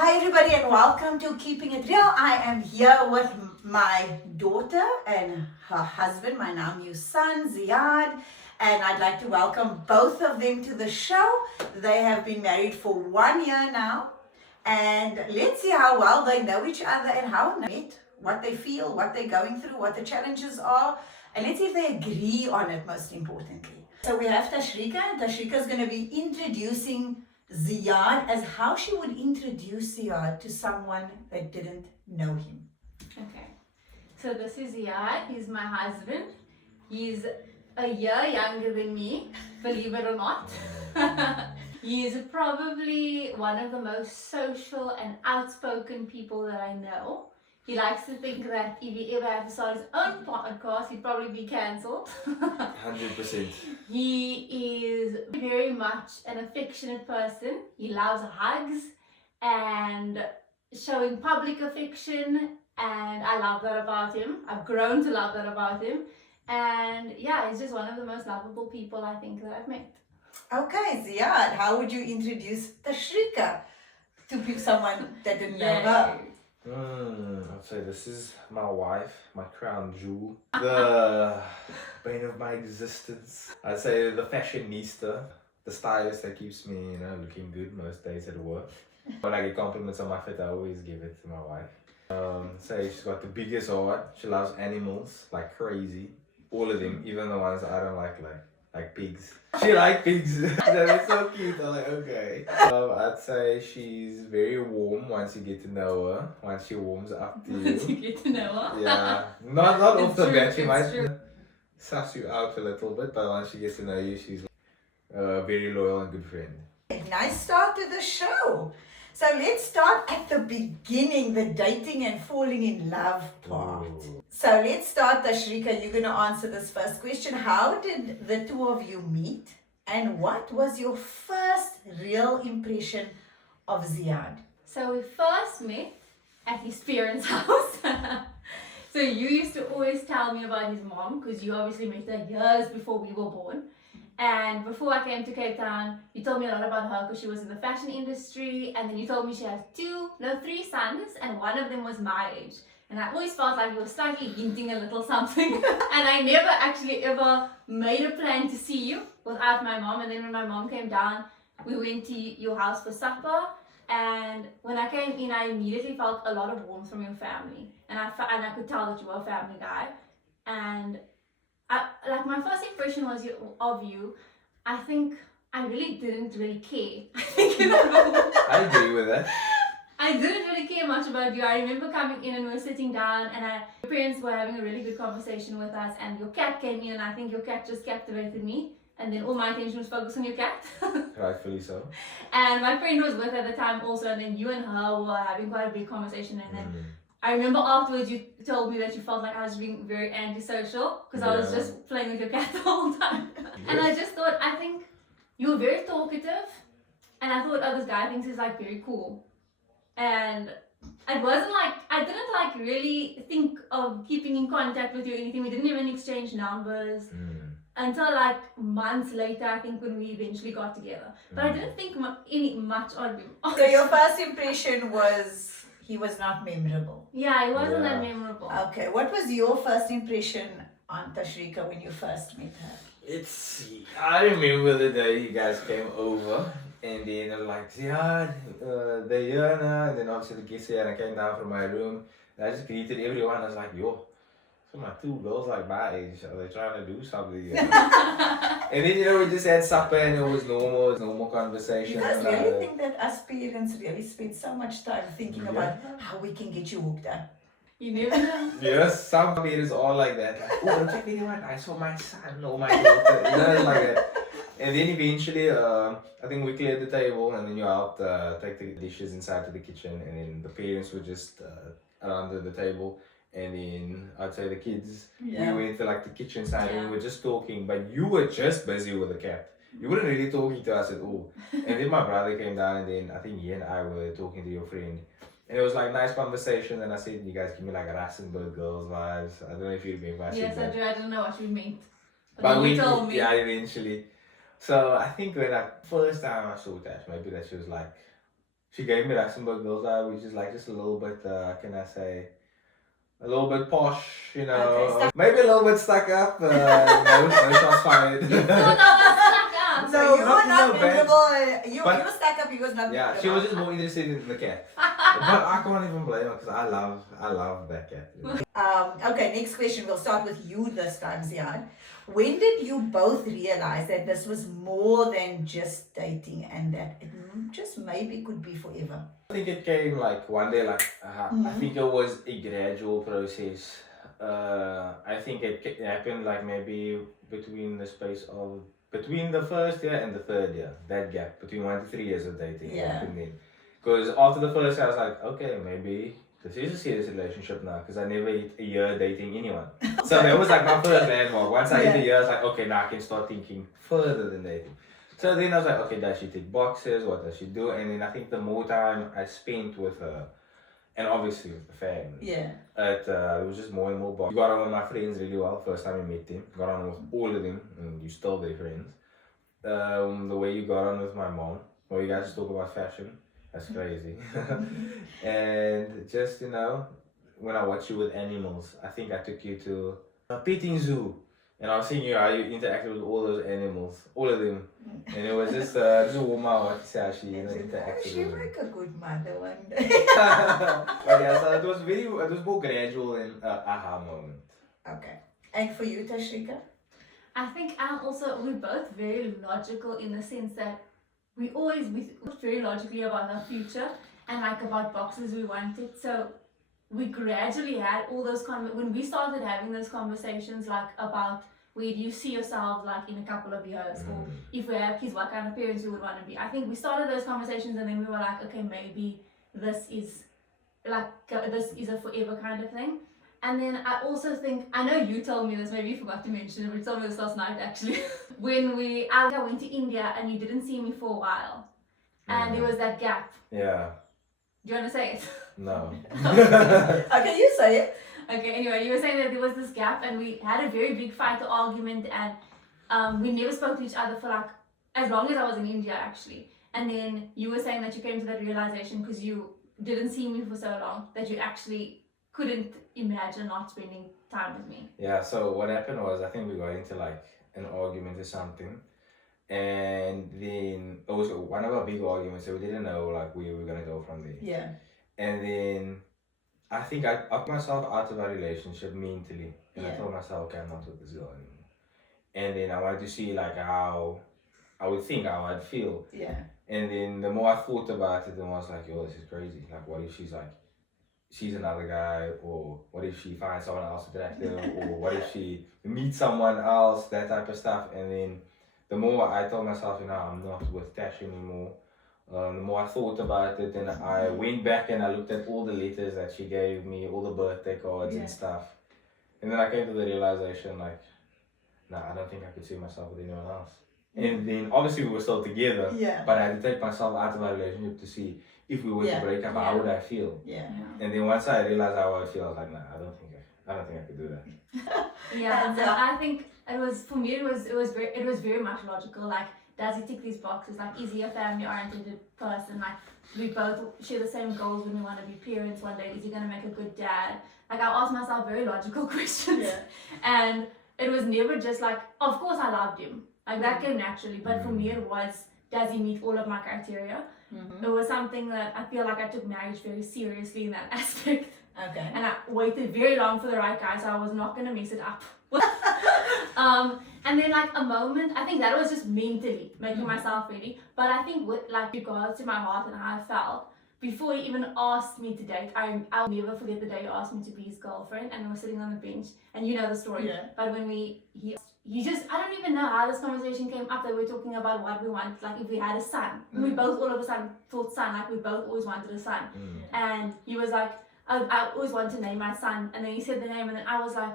Hi everybody and welcome to Keeping It Real. I am here with my daughter and her husband, my now new son, Ziyaad. And I'd like to welcome both of them to the show. They have been married for 1 year now. And let's see how well they know each other and how they met, what they feel, what they're going through, what the challenges are. And let's see if they agree on it, most importantly. So we have Tashreeqa, and Tashreeqa is going to be introducing Ziyaad as how she would introduce Ziyaad to someone that didn't know him. Okay, so this is Ziyaad. He's my husband. He's a year younger than me, believe it or not. He's probably one of the most social and outspoken people that I know. He likes to think that if he ever had to start his own podcast, he'd probably be cancelled. 100%. He is very much an affectionate person. He loves hugs and showing public affection, and I love that about him. I've grown to love that about him. And yeah, he's just one of the most lovable people I think that I've met. Okay, Ziyaad, how would you introduce Tashreeqa to someone that didn't know her? I'd say this is my wife, my crown jewel, the bane of my existence. I'd say the fashionista, the stylist that keeps me, looking good most days at work. When I get compliments on my fit, I always give it to my wife. Say she's got the biggest heart. She loves animals like crazy. All of them, even the ones I don't like pigs. She likes pigs. They're so cute. I'm like, okay. I'd say she's very warm once you get to know her. Once she warms up to you. Once you get to know her. Yeah. Not off the bat. She might true. suss you out a little bit, but once she gets to know you, she's a very loyal and good friend. Nice start to the show. So let's start at the beginning, the dating and falling in love part. Ooh. So let's start, Tashreeqa. You're going to answer this first question. How did the two of you meet? And what was your first real impression of Ziyaad? So we first met at his parents' house. So you used to always tell me about his mom because you obviously met her years before we were born. And before I came to Cape Town, you told me a lot about her because she was in the fashion industry. And then you told me she has three sons, and one of them was my age. And I always felt like you were slightly hinting a little something. And I never actually ever made a plan to see you without my mom. And then when my mom came down, we went to your house for supper. And when I came in, I immediately felt a lot of warmth from your family. And I could tell that you were a family guy. And my first impression of you, I think I really didn't really care. I agree with that. I didn't really care much about you. I remember coming in and we were sitting down and your parents were having a really good conversation with us, and your cat came in and I think your cat just captivated me, and then all my attention was focused on your cat. Rightfully so. And my friend was with her at the time also, and then you and her were having quite a big conversation, and then I remember afterwards you told me that you felt like I was being very antisocial because I was just playing with your cat the whole time. And I just thought, I think you were very talkative, and I thought, oh, this guy thinks he's like very cool. And it wasn't like, I didn't like really think of keeping in contact with you or anything. We didn't even exchange numbers until like months later, I think, when we eventually got together. But I didn't think much of him. So your first impression was he was not memorable. Yeah, he wasn't that memorable. Okay, what was your first impression on Tashreeqa when you first met her? I remember the day you guys came over, and then I was like, Ziyaad, they're here now. And then obviously the kids here, and I came down from my room, and I just greeted everyone. I was like, yo, so my two girls like my age, are they trying to do something? And then, we just had supper, and it was normal conversation. You guys really think that us parents really spend so much time thinking about how we can get you hooked up? You never know. Yes, some parents are like that. Like, oh, don't check anyone. I saw my son or my daughter. Like that. And then eventually, I think we cleared the table, and then you helped take the dishes inside to the kitchen, and then the parents were just around the table, and then I'd say the kids, we went to like the kitchen side, and we were just talking, but you were just busy with the cat. You weren't really talking to us at all. And then my brother came down, and then I think he and I were talking to your friend. And it was like nice conversation, and I said, you guys give me like Rassenberg girls vibes. I don't know if you remember. Yes, I do. I don't know what you meant. But you told me. Yeah, eventually. So I think when first time I saw Tash, maybe that she was like she gave me Luxembourg girls eye, which is like just a little bit, can I say, a little bit posh, you know, Okay, maybe a little bit stuck up. No shots fired. You thought I was stuck up. So No, you were not not bad. miserable. You But- were stuck up. He was not. Yeah, she miserable. was just more interested in the cat. But I can't even blame her because I love that cat. Okay, next question. We'll start with you this time, Ziyaad. When did you both realize that this was more than just dating and that it just maybe could be forever? I think it came like one day, like I think it was a gradual process. I think it happened like maybe between the space of between the first year and the third year, that gap between 1 to 3 years of dating. Yeah. Because after the first year, I was like, okay, maybe this is a serious relationship now. Because I never hit a year dating anyone. So that was like my first landmark. Once I hit a year, I was like, okay, now I can start thinking further than dating. So then I was like, okay, does she tick boxes? What does she do? And then I think the more time I spent with her, and obviously with the family, Yeah. it was just more and more boxes. Got on with my friends really well. First time I met them, got on with all of them, and you still their friends. The way you got on with my mom, where you guys just talk about fashion, that's crazy. And just, you know, when I watch you with animals, I think I took you to a petting zoo. And I was seeing how you interacted with all those animals, all of them. And it was just warm my heart to see how she, you know, interacted She with them. make a good mother one day. But yeah, so it was more gradual and aha moment. Okay. And for you, Tashreeqa? I think we're both very logical in the sense that we thought very logically about our future and like about boxes we wanted. So we gradually had all those when we started having those conversations like about where do you see yourself like in a couple of years, or if we have kids, what kind of parents we would want to be. I think we started those conversations and then we were like, okay, maybe this is a forever kind of thing. And then I also think, I know you told me this, maybe you forgot to mention it, but you told me this last night actually. When I went to India and you didn't see me for a while, and there was that gap. Yeah. Do you want to say it? No. Okay, you say it. Okay, anyway, you were saying that there was this gap and we had a very big fight or argument, and we never spoke to each other for like as long as I was in India actually. And then you were saying that you came to that realization because you didn't see me for so long that you actually couldn't imagine not spending time with me. Yeah, so what happened was I think we got into like an argument or something. And then it was one of our big arguments, so we didn't know like where we were gonna go from there. Yeah. And then I think I upped myself out of our relationship mentally. And I told myself, okay, I'm not with this girl anymore. And then I wanted to see like how I would think, how I'd feel. Yeah. And then the more I thought about it, the more I was like, yo, this is crazy. Like, what if she's another guy, or what if she finds someone else attractive, or what if she meets someone else, that type of stuff. And then the more I told myself, you know, I'm not with Tash anymore, the more I thought about it, and I went back and I looked at all the letters that she gave me, all the birthday cards and stuff. And then I came to the realization, like, nah, I don't think I could see myself with anyone else. And then obviously we were still together, but I had to take myself out of my relationship to see if we were to break up, how would I feel? Yeah. And then once I realized how I would feel, I was like, nah, I don't think I could do that. Yeah, so I think it was, for me, it was very much logical. Like, does he tick these boxes? Like, is he a family-oriented person? Like, we both share the same goals when we want to be parents one day. Is he going to make a good dad? Like, I asked myself very logical questions. Yeah. And it was never just like, of course I loved him. Like, that came naturally. But for me, it was, does he meet all of my criteria? It was something that I feel like I took marriage very seriously in that aspect. Okay. And I waited very long for the right guy, so I was not going to mess it up. And then like a moment, I think that was just mentally making myself ready. But I think with like regards to my heart and how I felt, before he even asked me to date, I'll never forget the day he asked me to be his girlfriend, and we were sitting on the bench, and you know the story. Yeah. But when he just, I don't even know how this conversation came up, that we were talking about what we want, like if we had a son. We both all of a sudden thought son, like we both always wanted a son. And he was like, I always want to name my son. And then he said the name, and then I was like,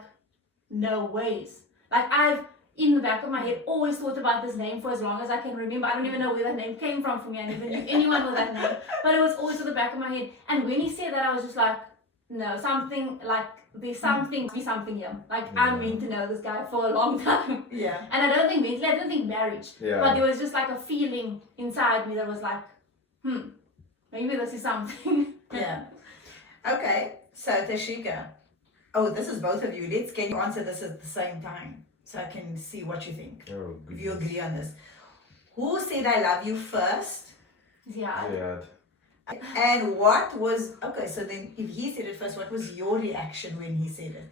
no ways. Like I've, in the back of my head, always thought about this name for as long as I can remember. I don't even know where that name came from for me. I never knew anyone with that name. But it was always at the back of my head. And when he said that, I was just like, no, something, like, there's something here. Like, I'm meant to know this guy for a long time. Yeah. And I don't think mentally, I don't think marriage. Yeah. But there was just like a feeling inside me that was like, maybe this is something. Yeah. Okay. So Tashreeqa. Oh, this is both of you. Can you answer this at the same time so I can see what you think? Oh, If you goodness. agree on this. Who said I love you first? Yeah. Ziyaad. And what was okay? So then, if he said it first, what was your reaction when he said it?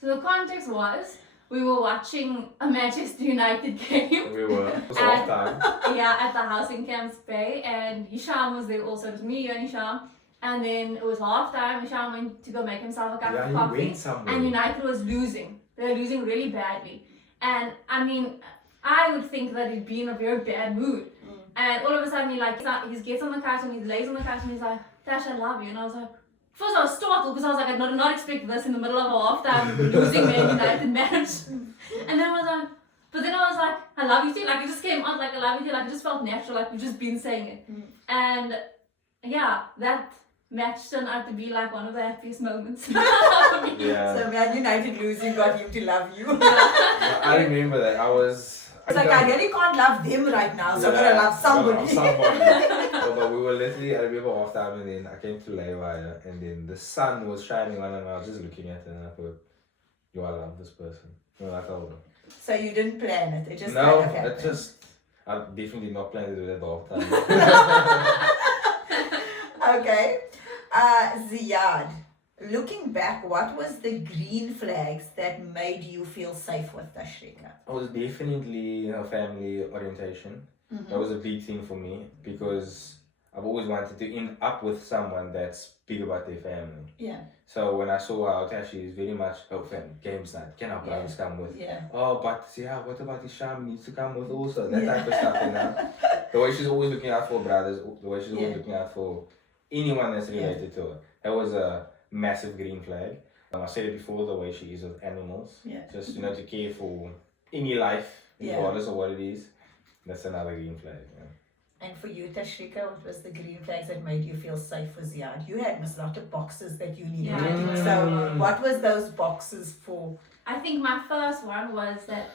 So the context was we were watching a Manchester United game. We were. It was half time. Yeah, at the house in Camps Bay, and Hisham was there also. It was me, you and Hisham. And then it was half time. Hisham went to go make himself a cup Yeah, of he coffee. went somewhere. And United was losing. They were losing really badly. And I mean, I would think that he'd be in a very bad mood. And all of a sudden, he gets on the couch and he lays on the couch and he's like, Tash, I love you. And I was like, first I was startled because I was like, I did not expect this in the middle of a half-time losing Man United match. And then I was like, but then I was like, I love you too. Like, it just came out like, I love you too. Like, it just felt natural. Like, we've just been saying it. And yeah, that match turned out to be like one of the happiest moments for me. Yeah. So Man United losing got him to love you. Yeah, I remember that. It's like I really can't love them right now, so I'm gonna love somebody. But we were literally, I remember half time, and then I came to Laywire, and then the sun was shining on, and I was just looking at it, and I thought, yo, I love this person. No, I told her. So you didn't plan it. It just No, kind of happened. it just, I definitely did not plan to do that half time. Okay. Ziyaad, looking back, what was the green flags that made you feel safe with Tashreeqa? It was definitely her family orientation. That was a big thing for me because I've always wanted to end up with someone that's big about their family. Yeah. So when I saw how Tashi is very much, oh, fam, games night, can our brothers come with? Yeah. Oh, but yeah, what about Hisham needs to come with also? That type of stuff, you know? The way she's always looking out for brothers, the way she's always looking out for anyone that's related to her. That was a massive green flag. I said it before, the way she is with animals. Yeah. Just, you know, to care for any life, regardless of what it is. That's another green flag. Yeah. And for you, Tashreeqa, what was the green flags that made you feel safe with Ziyaad? You had a lot of boxes that you needed to tick. So what was those boxes for? I think my first one was that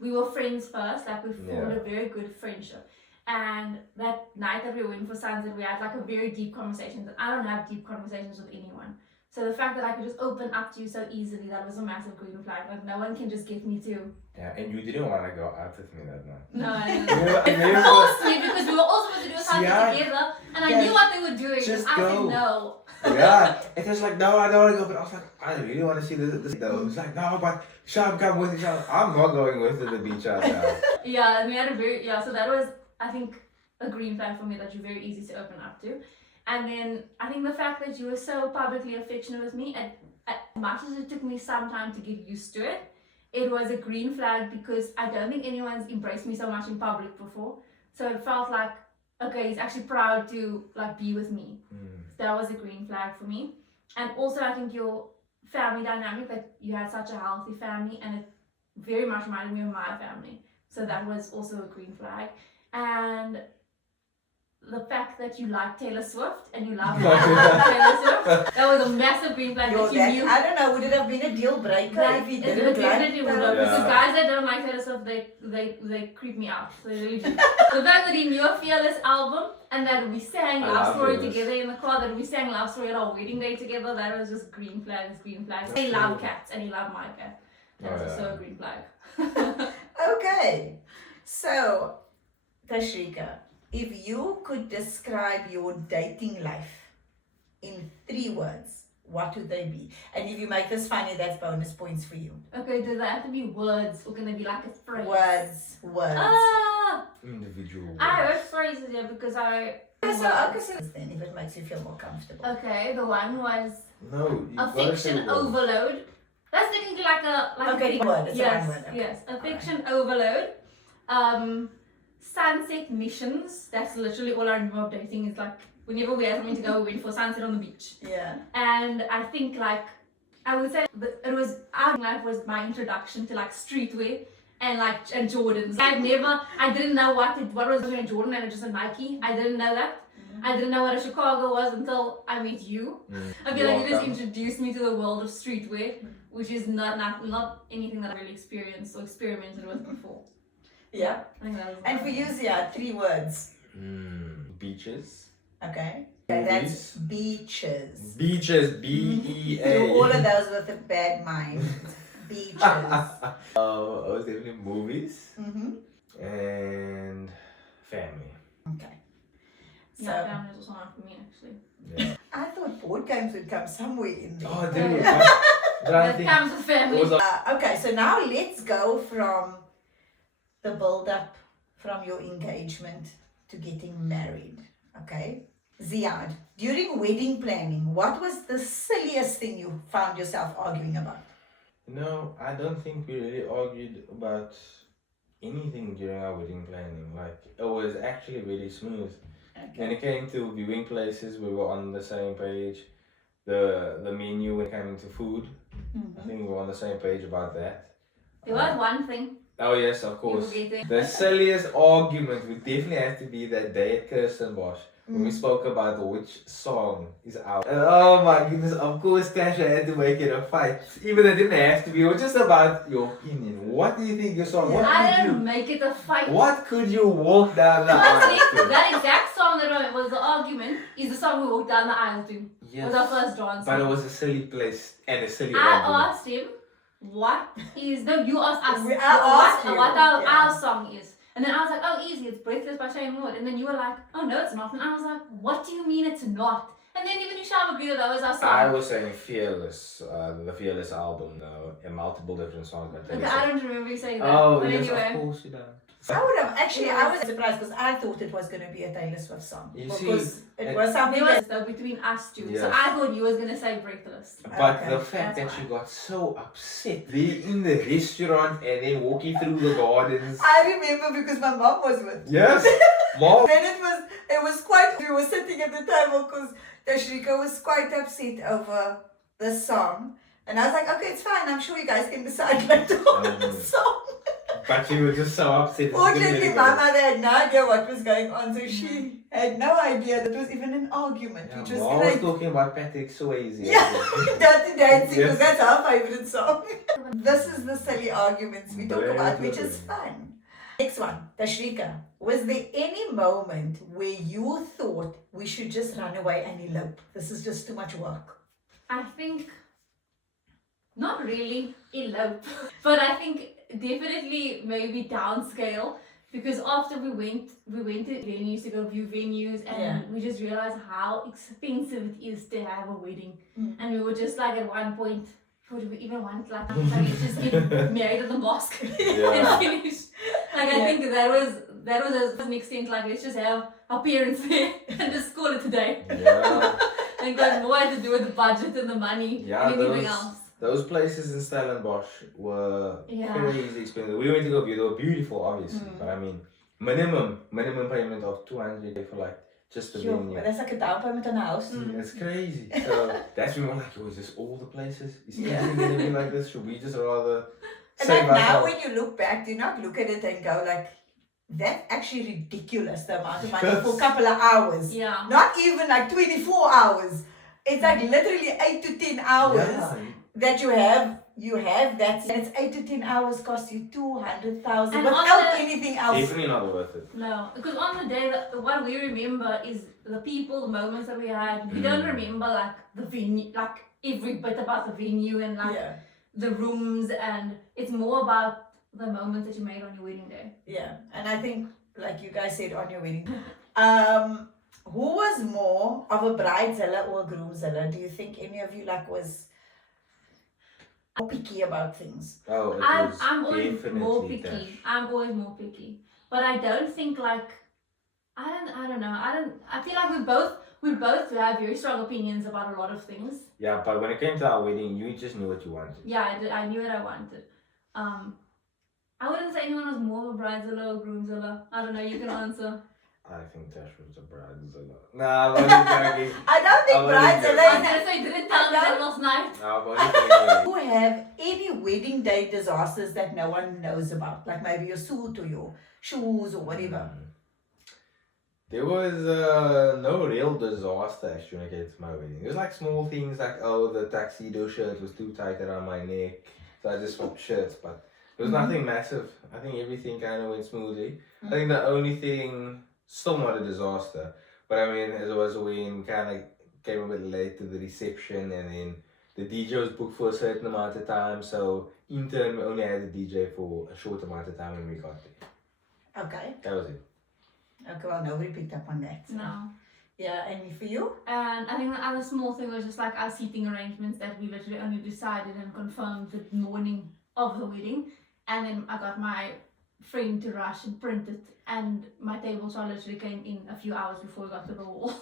we were friends first, like we formed a very good friendship. And that night that we went for sunset, we had like a very deep conversation. I don't have deep conversations with anyone. So the fact that I could just open up to you so easily, that was a massive green flag. Like no one can just get me to. Yeah, and you didn't want to go out with me that night. No, I didn't. Forced me because we were all supposed to do something together, and I knew what they were doing. Just I go. said no. Yeah, it was like, no, I don't want to go. But I was like, I really want to see this though. It's like, no, but Shab, come with each other. I'm not going with to the beach right now. Yeah, and we had a very, so that was, I think, a green flag for me that you're very easy to open up to. And then I think the fact that you were so publicly affectionate with me, and as much as it took me some time to get used to it, it was a green flag because I don't think anyone's embraced me so much in public before. So it felt like, okay, he's actually proud to like be with me. That was a green flag for me. And also I think your family dynamic, that you had such a healthy family, and it very much reminded me of my family. So that was also a green flag. And the fact that you like Taylor Swift and you love Taylor Swift, that was a massive green flag that you knew. I don't know, would it have been a deal breaker if he didn't like definitely would have, because guys that don't like Taylor Swift, they creep me out. They really do. The fact that he knew a Fearless album and that we sang Love Story together in the car, that we sang Love Story at our wedding day together, that was just green flags. He loved cats and he loved my cat. That was also a green flag. Okay, so Tashreeqa, if you could describe your dating life in 3 words, what would they be? And if you make this funny, that's bonus points for you. Okay, does that have to be words or can they be like a phrase? Words. Individual. I heard phrases here because I. Okay, so then if it makes you feel more comfortable. Okay, the one was No, affection overload. That's technically like a Okay, thing. word. It's Yes, a one word. Okay. yes, affection overload. Sunset missions. That's literally all I remember of dating. Is like whenever we had something to go, we went for sunset on the beach. Yeah. And I think like I would say it was our life was my introduction to like streetwear and Jordans. I didn't know what was a Jordan and just a Nike. I didn't know that. I didn't know what a Chicago was until I met you. I feel like you just introduced me to the world of streetwear, which is not anything that I really experienced or experimented with before. Yeah. I think that was And for you, Ziyaad, 3 words. Beaches. Okay. Okay, that's Movies. beaches. Beaches, B-E-A. Do all of those with a bad mind. Beaches. I was definitely movies Mm-hmm. and family. Okay. So Yeah, family is also not for me actually. Yeah. I thought board games would come somewhere in there. Oh, dude. But I That think comes with it family. was Okay, so now let's go from the build up from your engagement to getting married. Okay. Ziyaad, during wedding planning, what was the silliest thing you found yourself arguing about? No, I don't think we really argued about anything during our wedding planning. Like, it was actually really smooth. When Okay. it came to viewing places, we were on the same page. The menu when it came to food, I think we were on the same page about that. There was one thing Oh yes, of you course. were getting. The silliest argument would definitely have to be that day at Kirstenbosch when we spoke about which song is out. And oh my goodness, of course Tasha had to make it a fight. Even though it didn't have to be, it was just about your opinion. What do you think your song? What I could didn't you make it a fight. What could you walk down the Honestly, aisle to? that exact song that was the argument is the song we walked down the aisle to. Yes. Was our first dance. But it was a silly place and a silly I argument. asked him what is no, you asked us I asked you, what our, yeah. our song is. And then I was like, oh easy, it's Breathless by Shane Ward. And then you were like, oh no it's not. And I was like, what do you mean it's not? And then even Hisham agreed that was our song. I was saying Fearless, the Fearless album, and multiple different songs. But Okay, I don't remember you saying that. Oh but yes, anyway. of course you don't. I would have actually. I was surprised because I thought it was going to be a Taylor Swift song You because see, it was something There was that. though between us two. Yes. So I thought you was gonna say Breathless. But Okay, the fact that's that you got so upset being in the restaurant and then walking through the gardens. I remember because my mom was with. Yes, Mom. And it was quite. We were sitting at the table because Tashreeqa was quite upset over the song, and I was like, okay, it's fine. I'm sure you guys can decide later on the song. But you were just so upset. Fortunately, my mother had no idea what was going on, so she had no idea that it was even an argument, which was Mom was great. talking about Patrick Swayze. Yeah, Dirty Dancing, because Yes. that's our favorite song. This is the silly arguments we talk about, which is fun. Next one, Tashreeqa. Was there any moment where you thought we should just run away and elope? This is just too much work. I think not really elope, but I think definitely maybe downscale because after we went to venues to go view venues and Yeah. we just realized how expensive it is to have a wedding. Mm. And we were just like at one point, would we even want like let's just get married at the mosque Yeah. and finish? Like I Yeah. think that was an extent like let's just have our parents there and just call it a day. Yeah. And got more to do with the budget and the money Yeah, and anything else. Those places in Stellenbosch were Yeah. crazy expensive. We went to go view, they were beautiful obviously, but I mean, minimum payment of 200 for like just the Sure, venue. but that's like a down payment on a house. It's crazy. So that's when we're like, oh, is this all the places? Is Yeah. everything gonna be like this? Should we just rather And save like now ourselves? when you look back, do not look at it and go like, that's actually ridiculous, the amount of money for a couple of hours. Yeah. Not even like 24 hours. It's like literally 8 to 10 hours Yeah. that you have that. And it's 8 to 10 hours cost you 200,000 And without also- anything else. Definitely not worth it. No, because on the day, what we remember is the people, the moments that we had. We don't remember like the venue, like every bit about the venue and like Yeah, the rooms, and it's more about the moments that you made on your wedding day. yeah. And I think, like you guys said on your wedding, who was more of a bridezilla or a groomzilla? Do you think any of you like was more picky about things? Oh, it I'm was always definitely more Tash. picky. I'm always more picky, but I don't think like I don't know. I feel like we both have very strong opinions about a lot of things. Yeah, but when it came to our wedding, you just knew what you wanted. Yeah, I did. I knew what I wanted. I wouldn't say anyone was more of a bridezilla or groomzilla. I don't know. You can answer. I think Tash was a bridezilla. Nah, I'm only joking. I don't think I wasn't I was bridezilla is gonna say didn't tell me that last night. Nah, I'm only joking. you have any wedding day disasters that no one knows about, like maybe your suit or your shoes or whatever. There was no real disaster actually when it came to my wedding. It was like small things like, oh, the tuxedo shirt was too tight around my neck, so I just swapped shirts, but it was nothing massive. I think everything kind of went smoothly. I think the only thing, still not a disaster, But I mean, it was when kind of came a bit late to the reception, and then the DJ was booked for a certain amount of time. So in turn, we only had the DJ for a short amount of time when we got there. Okay. That was it. Okay, well, nobody picked up on that. So. No. Yeah, and for you? And I think the other small thing was just like our seating arrangements that we literally only decided and confirmed the morning of the wedding. And then I got my friend to rush and print it, and my tables literally came in a few hours before we got to the wall.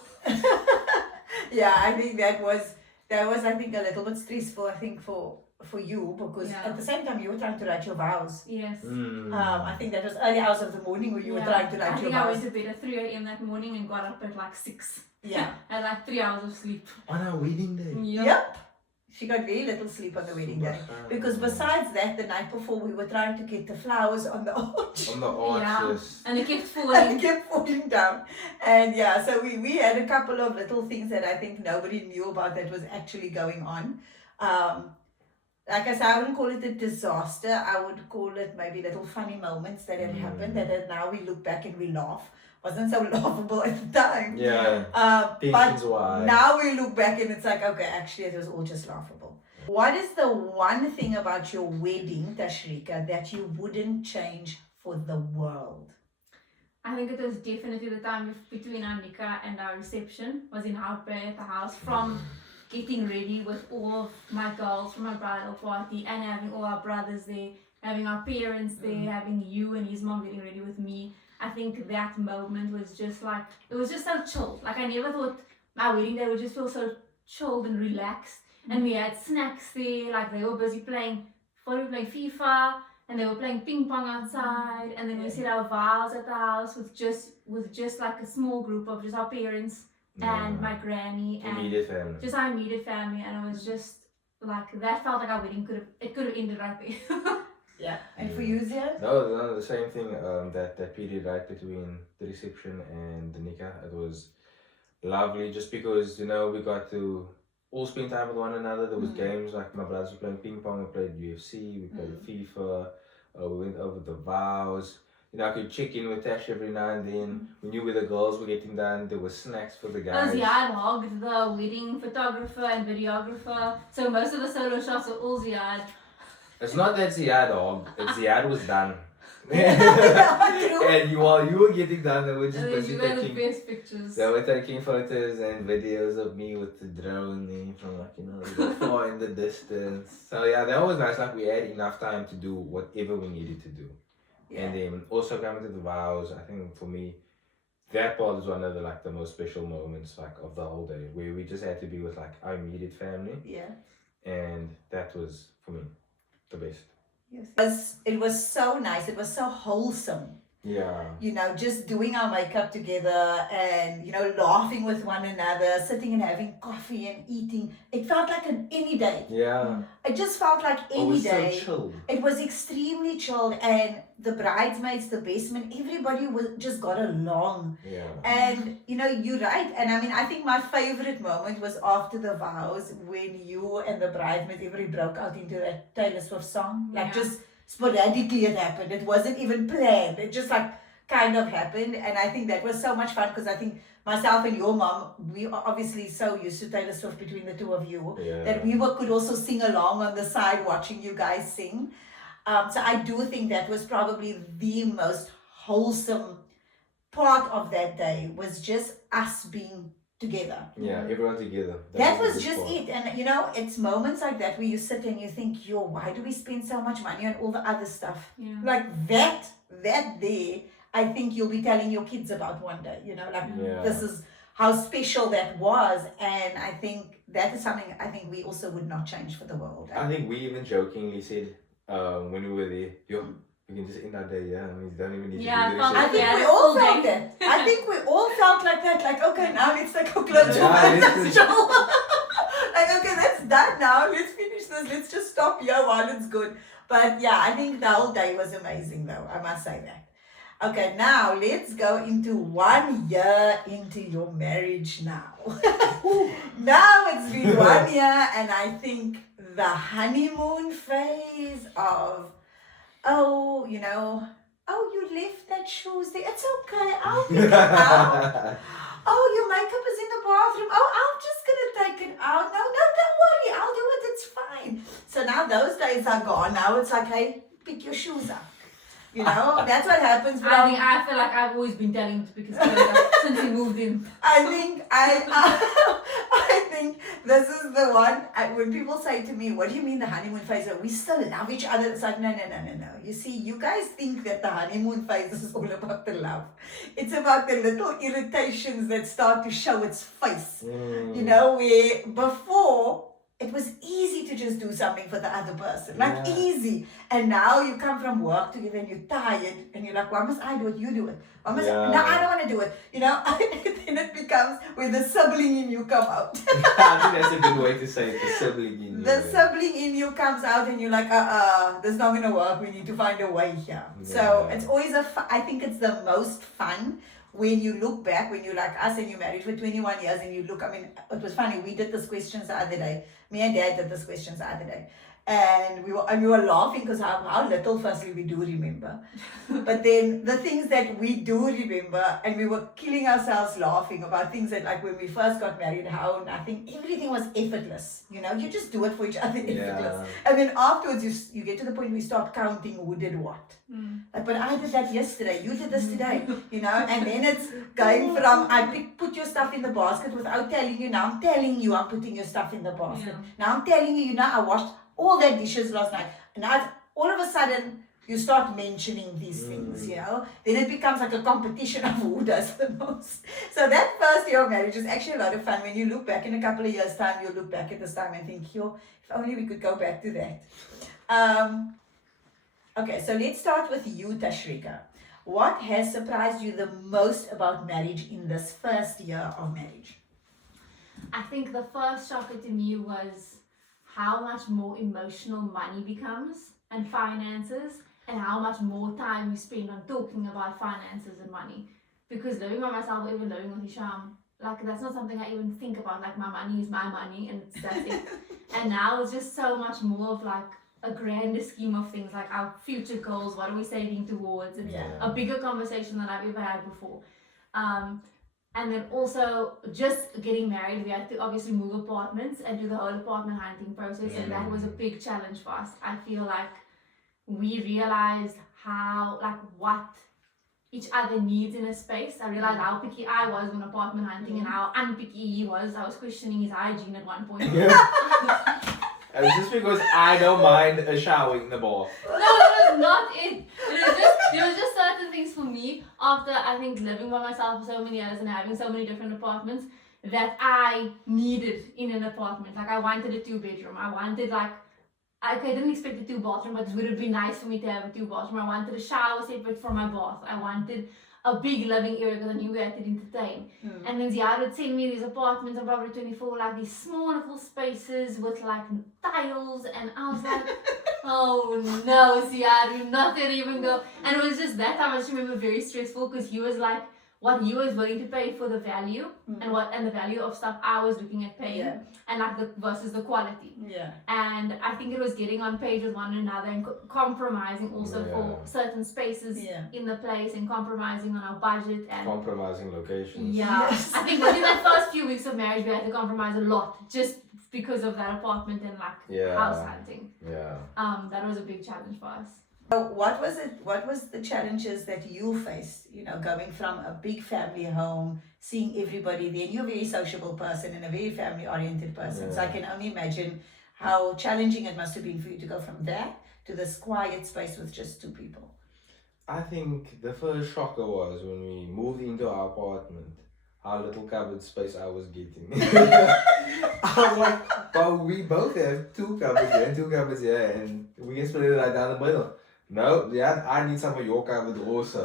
Yeah, I think that was I think a little bit stressful, I think for you, because at the same time you were trying to write your vows. Yes. I think that was early hours of the morning where you were trying to write your vows. I went to bed at 3 a.m. that morning and got up at like 6. Yeah. And like 3 hours of sleep. On our wedding day. Yep. She got very little sleep on the wedding day. Because besides that, the night before we were trying to get the flowers on the arch. On the arches. And they kept falling. They kept falling down. And yeah, so we had a couple of little things that I think nobody knew about that was actually going on. Like I said, I wouldn't call it a disaster. I would call it maybe little funny moments that had happened that now we look back and we laugh. Wasn't so laughable at the time. Yeah. But now we look back and it's like, okay, actually it was all just laughable. What is the one thing about your wedding, Tashreeqa, that you wouldn't change for the world? I think it was definitely the time between our nikah and our reception was in Houtbay at the house, from getting ready with all of my girls from my bridal party and having all our brothers there, having our parents there, having you and his mom getting ready with me. I think that moment was just like, it was just so chill. Like I never thought my wedding day would just feel so chilled and relaxed. And we had snacks there, like they were busy playing FIFA, and they were playing ping pong outside. And then we said our vows at the house with just like a small group of just our parents and my granny and immediate family. Just our immediate family. And it was just like, that felt like our wedding could have ended right there. Yeah. And for you, Ziyaad? No, the same thing. That period right between the reception and the nikah, it was lovely. Just because we got to all spend time with one another. There was games like my brothers were playing ping pong, we played UFC, we played FIFA. We went over the vows. I could check in with Tash every now and then. We knew where the girls were getting done. There was snacks for the guys. Ziyaad hogged the wedding photographer and videographer. So most of the solo shots were all Ziyaad. It's not that Ziyaad hogged, it's Ziyaad was done. True. And while you were getting done, they were just busy you were taking the best pictures. They were taking photos and videos of me with the drone there from far in the distance. So yeah, that was nice. Like we had enough time to do whatever we needed to do. Yeah. And then also coming to the vows, I think for me, that part is one of the most special moments of the whole day, where we just had to be with our immediate family. Yeah. And that was for me the best. Yes. It was so nice. It was so wholesome. Yeah. Just doing our makeup together and, laughing with one another, sitting and having coffee and eating. It felt like any day. Yeah. It just felt like any day. So chill. It was extremely chilled, and the bridesmaids, the best man, everybody just got along. Yeah. And, you're right. And I think my favorite moment was after the vows when you and the bridesmaids, everybody broke out into that Taylor Swift song. Just sporadically it happened. It wasn't even planned. It just kind of happened. And I think that was so much fun, because I think myself and your mom, we are obviously so used to Taylor Swift between the two of you that we could also sing along on the side watching you guys sing. So I do think that was probably the most wholesome part of that day, was just us being together. Yeah, everyone together. That was just it. And it's moments like that where you sit and you think, why do we spend so much money on all the other stuff? Yeah. Like that there, I think you'll be telling your kids about one day, this is how special that was. And I think that is something I think we also would not change for the world. I think we even jokingly said when we were there, we can just end our day, you don't even need to do this. I think we all felt that. I think we all felt like that. Like, okay, now let's take our clothes off and let's chill. Like, okay, that's done now. Let's finish this. Let's just stop here while it's good. But yeah, I think the whole day was amazing, though. I must say that. Okay, now let's go into 1 year into your marriage now. Now it's been 1 year, and I think the honeymoon phase of, you left that shoes there. It's okay, I'll pick it up. Oh, your makeup is in the bathroom. Oh, I'm just gonna take it out. No, don't worry. I'll do it. It's fine. So now those days are gone. Now it's like, hey, pick your shoes up. You know, that's what happens. I feel like I've always been telling him to pick his clothes up since he moved in. I think this is the one. When people say to me, "What do you mean the honeymoon phase? We still love each other." It's like, no. You see, you guys think that the honeymoon phase is all about the love. It's about the little irritations that start to show its face. You know, where before it was easy to just do something for the other person, like easy. And now you come from work together and you're tired and you're like, why must I do it? You do it. Why must I? No, I don't want to do it. You know, then it becomes where the sibling in you come out. I think that's a good way to say it, the sibling in you. The sibling in you comes out and you're like, this is not going to work. We need to find a way here. So it's always I think it's the most fun when you look back, when you're like us and you're married for 21 years and you look, I mean, it was funny. We did this questions the other day. Me and Dad did this questions the other day. And we were laughing because how little firstly we do remember. But then the things that we do remember, and we were killing ourselves laughing about things that, like when we first got married, how nothing, everything was effortless. You know, you just do it for each other effortless. And then afterwards you get to the point where you start counting who did what. Like, but I did that yesterday, you did this today, you know, and then it's going from put your stuff in the basket without telling you. Now I'm telling you I'm putting your stuff in the basket. Now I'm telling you, I washed all that dishes last night. And now all of a sudden you start mentioning these things, you know. Then it becomes like a competition of who does the most. So that first year of marriage is actually a lot of fun. When you look back in a couple of years' time, you'll look back at this time and think, yo, if only we could go back to that. Okay, so let's start with you, Tashreeqa. What has surprised you the most about marriage in this first year of marriage? I think the first shocker to me was how much more emotional money becomes and finances, and how much more time you spend on talking about finances and money. Because living by myself or even living with Hisham, like that's not something I even think about. Like my money is my money and that's it. And now it's just so much more of like a grander scheme of things, like our future goals, what are we saving towards, and a bigger conversation than I've ever had before. And then also just getting married, we had to obviously move apartments and do the whole apartment hunting process, and that was a big challenge for us. I feel like we realized what each other needs in a space. I realized how picky I was when apartment hunting and how unpicky he was. I was questioning his hygiene at one point. And it's just because I don't mind a shower in the bath. No, it was not it. There was just certain things for me after I think living by myself for so many years and having so many different apartments that I needed in an apartment. Like I wanted a 2-bedroom. I wanted I didn't expect a 2-bathroom, but it would have been nice for me to have a 2-bathroom. I wanted a shower separate from my bath. I wanted a big living area because I knew we had to entertain. And then Ziyaad would send me these apartments on Property 24, like these small little spaces with like tiles, and I was like, oh no, Ziyaad, we're not gonna even go. And it was just that time I just remember very stressful because he was like, what he was willing to pay for the value and the value of stuff I was looking at paying, and like versus the quality. And I think it was getting on page with one another and compromising also for certain spaces in the place, and compromising on our budget and compromising locations. I think within that first few weeks of marriage we had to compromise a lot just because of that apartment and house hunting. That was a big challenge for us. So what was the challenges that you faced, going from a big family home, seeing everybody there? You're a very sociable person and a very family oriented person. So I can only imagine how challenging it must have been for you to go from that to this quiet space with just 2 people. I think the first shocker was when we moved into our apartment, how little cupboard space I was getting. I was like, but we both have 2 cupboards here and 2 cupboards here, and we can split it right down the middle. No, I need some of your cupboard also.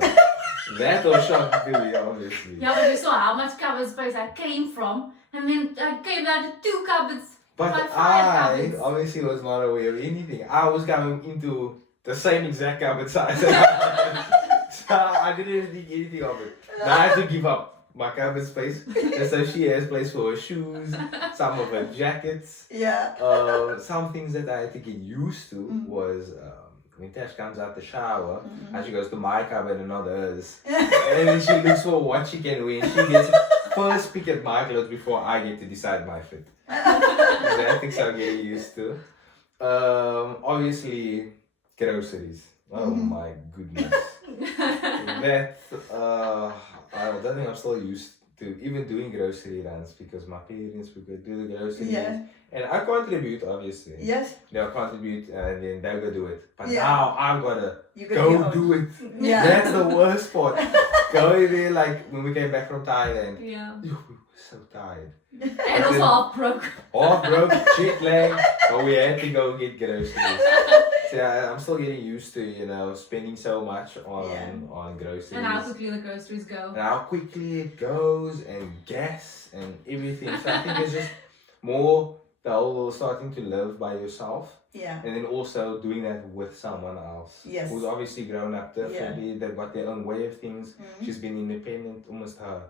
That was shocking to me, obviously. Yeah, but you saw how much cupboard space I came from, and then I came down to 2 cupboards. But I obviously was not aware of anything. I was coming into the same exact cupboard size. So I didn't think anything of it. Now I had to give up my cupboard space. And so she has place for her shoes, some of her jackets. Some things that I had to get used to was when Tash comes out the shower, and she goes to my cupboard and not hers. And then she looks for what she can wear. She gets first pick at my clothes before I get to decide my fit. That things I'm getting used to. Obviously, groceries. Oh my goodness. That, I don't think I'm still used to even doing grocery runs because my parents would go do the groceries. Yeah. And I contribute, obviously. Yes. They'll contribute and then they'll go do it. But Yeah. now I've got to You got your go own. do it. Yeah. That's the worst part. Going there, like when we came back from Thailand, Yeah. we were so tired. And also half broke. Half broke, jet lag, but we had to go get groceries. So yeah, I'm still getting used to, you know, spending so much on groceries. And how quickly the groceries go. And how quickly it goes, and gas and everything. So I think it's just more the whole starting to live by yourself. Yeah. And then also doing that with someone else. Yes. Who's obviously grown up differently. They've got their own way of things. She's been independent almost her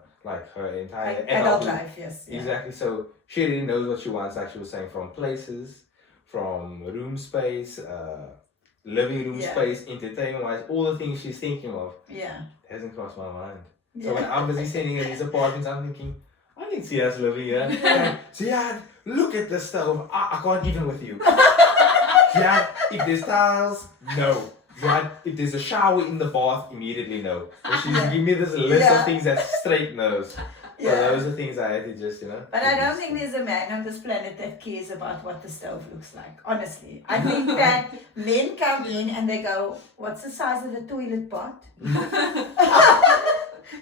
entire Adult life, yes. Yeah. Exactly. So she really knows what she wants, like she was saying, from places, from room space, living room space, entertainment wise, all the things she's thinking of. Yeah. Hasn't crossed my mind. Yeah. So when I'm busy sitting in these apartments, I'm thinking, I can see us living here. Like, Ziyaad, look at the stove. I can't even with you. Ziyaad, if there's tiles, no. Ziyaad, if there's a shower in the bath, immediately no. So she's giving me this list of things that straight knows. So those are things I had to just, you know. But I don't think there's a man on this planet that cares about what the stove looks like, honestly. I think that men come in and they go, what's the size of the toilet pot?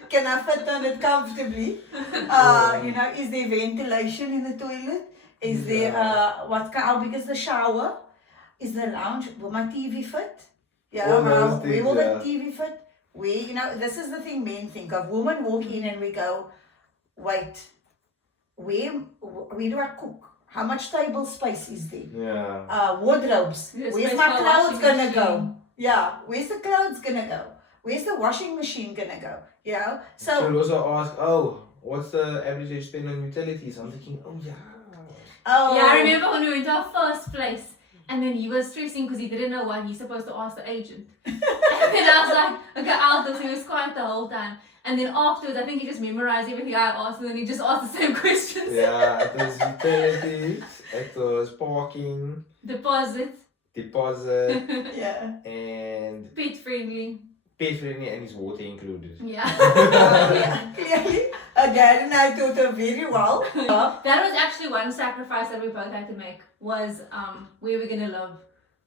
Can I fit on it comfortably? You know, is there ventilation in the toilet? Is there, how big is the shower? Is the lounge, will my TV fit? Yeah, All those where things, will the TV fit? Where, you know, this is the thing men think of. Women walk in and we go, wait, where do I cook? How much table space is there? Yeah. Wardrobes. There's Where's space my for clothes washing gonna machine. go? Yeah, where's the clothes gonna go? Where's the washing machine gonna go? You know? So So, she'll also ask, oh, what's the average you spend on utilities? I'm thinking, oh yeah. oh. Yeah, I remember when we went to our first place and then he was stressing because he didn't know what he's supposed to ask the agent. And then I was like, okay, I'll do. So he was quiet the whole time. And then afterwards, I think he just memorized everything I asked and then he just asked the same questions. Yeah, it was utilities, it was parking, Deposit, deposit, Yeah. and pet friendly. pet friendly, and his water included. Yeah. Clearly, Dad and I thought her very well. That was actually one sacrifice that we both had to make was where we're gonna live.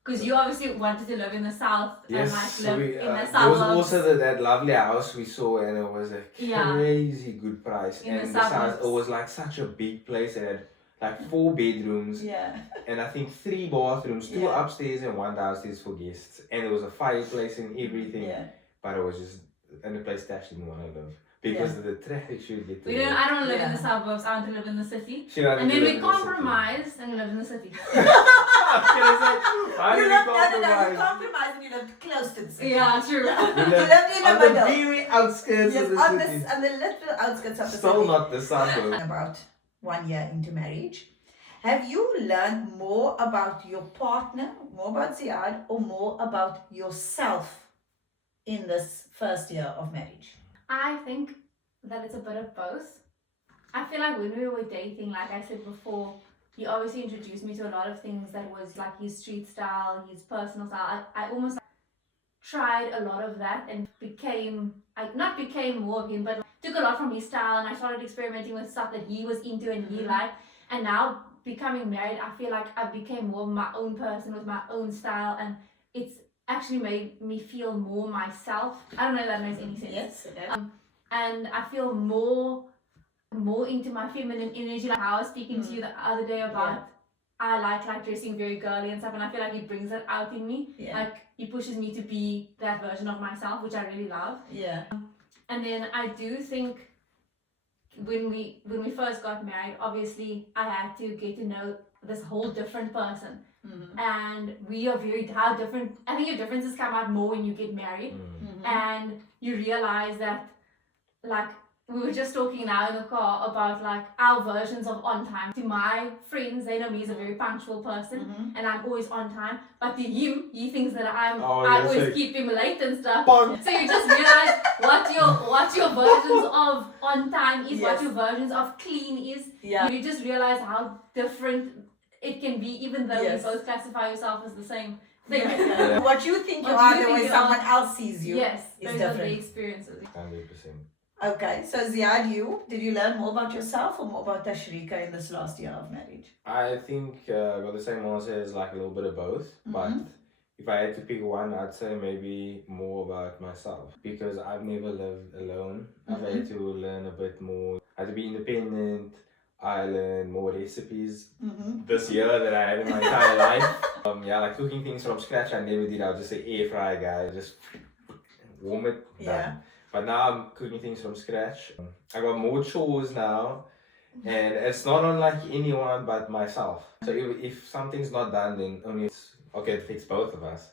Because you obviously wanted to live in the south and like so live we, in the there suburbs. was also that lovely house we saw, and it was a Yeah. crazy good price. In the and besides, suburbs. it was like such a big place. It had like 4 bedrooms, Yeah. and I think 3 bathrooms, 2 Yeah. upstairs and 1 downstairs for guests. And there was a fireplace and everything. Yeah. But it was just in a place that I didn't want to live because of the traffic she would get to. I don't want to live in the Yeah. suburbs, I want to live in the city. She rather And then live we in the city. compromised and live in the city. How You do we lived, you compromise? compromised and you lived close to the city. Yeah, true. We You lived lived in the on the middle. very outskirts Yes, of the on city. the little outskirts of the Still city. not the suburb. About 1 year into marriage, have you learned more about your partner, more about Ziyaad, or more about yourself in this first year of marriage? I think that it's a bit of both. I feel like when we were dating, like I said before, he obviously introduced me to a lot of things that was like his street style, his personal style. I almost tried a lot of that and not became more of him, but took a lot from his style and I started experimenting with stuff that he was into and he liked. And now becoming married, I feel like I became more of my own person with my own style and it's actually made me feel more myself. I don't know if that makes any sense. Yes, it does. And I feel more into my feminine energy. Like how I was speaking to you the other day about I like dressing very girly and stuff, and I feel like he brings that out in me. Yeah. Like he pushes me to be that version of myself, which I really love. Yeah. And then I do think when we first got married, obviously I had to get to know this whole different person. Mm-hmm. And we are how different. I think your differences come out more when you get married. And you realize that like we were just talking now in the car about like our versions of on time. To my friends, they know me as a very punctual person and I'm always on time. But to him, he thinks that I always keep him late and stuff. So you just realize what your versions of on time is, what your versions of clean is. Yeah. You just realize how different it can be, even though you both classify yourself as the same thing. What you think you What are, you the think way you someone are. else sees you Yes, is those are the different. experiences. 100%. Okay, so Ziyaad, did you learn more about yourself or more about Tashreeqa in this last year of marriage? I think I got the same answer as like a little bit of both, but if I had to pick one, I'd say maybe more about myself because I've never lived alone. I've had to learn a bit more. I had to be independent. I learned more recipes this year than I had in my entire life. Like cooking things from scratch, I never did. I was just an air fryer guy, just warm it, done. But now I'm cooking things from scratch. I got more chores now, and it's not unlike anyone but myself. So if something's not done, then only it affects both of us,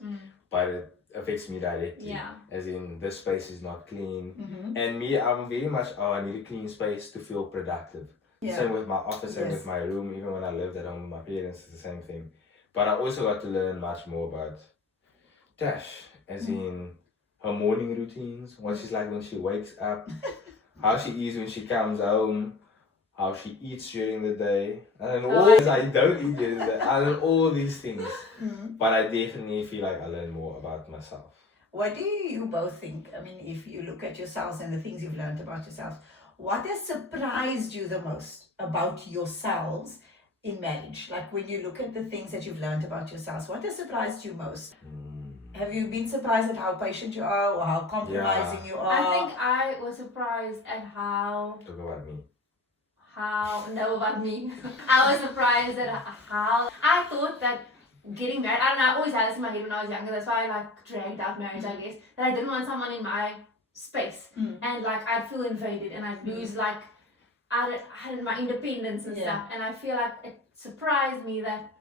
but it affects me directly. Yeah. As in, this space is not clean, and me, I'm very much I need a clean space to feel productive. Same with my office and with my room. Even when I lived at home with my parents, it's the same thing. But I also got to learn much more about Tash, as in her morning routines, what she's like when she wakes up, how she is when she comes home, how she eats during the day, and I don't eat during the day. I learn all these things, but I definitely feel like I learn more about myself. What do you both think? I mean, if you look at yourselves and the things you've learned about yourselves, what has surprised you the most about yourselves in marriage? Like when you look at the things that you've learned about yourselves, what has surprised you most? Have you been surprised at how patient you are or how compromising you are? I think I was surprised at how... Talk about me. No, about me. I was surprised at how... I thought that getting married... I don't know, I always had this in my head when I was younger. That's why I like dragged out marriage, I guess. That I didn't want someone in my space. And like I'd feel invaded and I'd lose like... I had my independence and stuff. And I feel like it surprised me that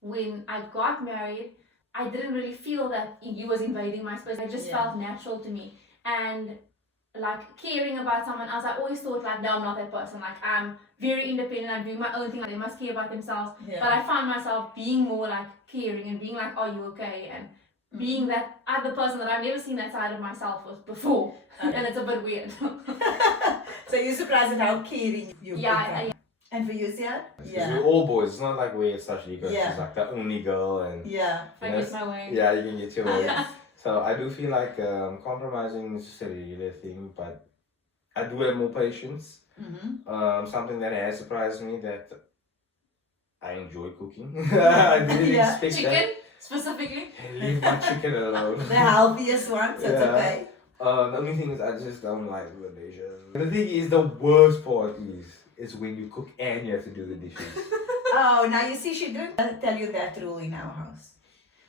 when I got married, I didn't really feel that he was invading my space. It just felt natural to me. And like caring about someone else, I always thought like, no, I'm not that person. Like I'm very independent, I do my own thing. They must care about themselves. But I found myself being more like caring and being like, are you okay? And being that other person that I've never seen that side of myself was before. And it's a bit weird. So you're surprised at how caring you've become. And for you, Ziyaad? Because we're all boys. It's not like we're Tashreeqa. She's like the only girl, and I get my way. Yeah, you can get your way. So I do feel like compromising is just a regular thing, but I do have more patience. Something that has surprised me that I enjoy cooking. I didn't expect chicken, that. Specifically. Leave my chicken alone. The healthiest one, so it's okay. The only thing is I just don't like the dishes. The thing is, the worst part is when you cook and you have to do the dishes. Oh, now you see, she didn't tell you that rule in our house.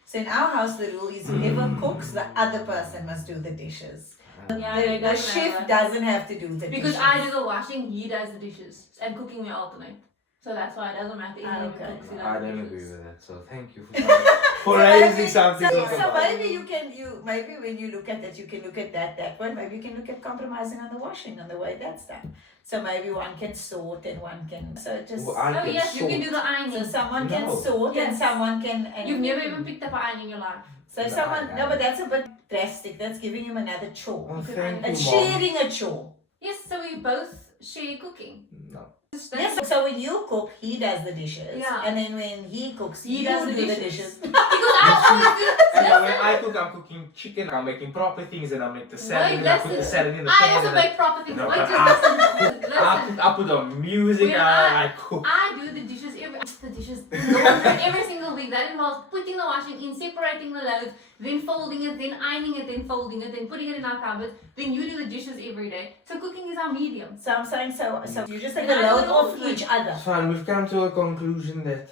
So in our house, the rule is whoever cooks, the other person must do the dishes. The chef doesn't have to do the dishes. Because I do the washing, he does the dishes. And cooking we alternate. So that's why it doesn't matter if he cooks, he does I the don't dishes. agree with that, so thank you for raising something. So maybe maybe when you look at that, you can look at that way. Maybe you can look at compromising on the washing, on the way that's done. So maybe one can sort and one can, so just... Oh yes, you can do the ironing. So someone can sort and someone can... And you've never even picked up an iron in your life. So but that's a bit drastic. That's giving him another chore. Oh, thank and you, sharing a chore. Yes, so we both share cooking. No. Yes, so when you cook, he does the dishes. Yeah. And then when he cooks, He you does the do the dishes. dishes. Because I always do. And when I cook, I'm cooking chicken, I'm making proper things, and I make the salad, and I put the salad in the pan. I also make proper things. No, Wait, but just listen. I put on music, When I cook. I do the dishes every single week. That involves putting the washing in, separating the loads, then folding it, then ironing it, then folding it, then putting it in our cupboard. Then you do the dishes every day. So cooking is our medium. So I'm saying, so you just take a load off each other. Fine, we've come to a conclusion that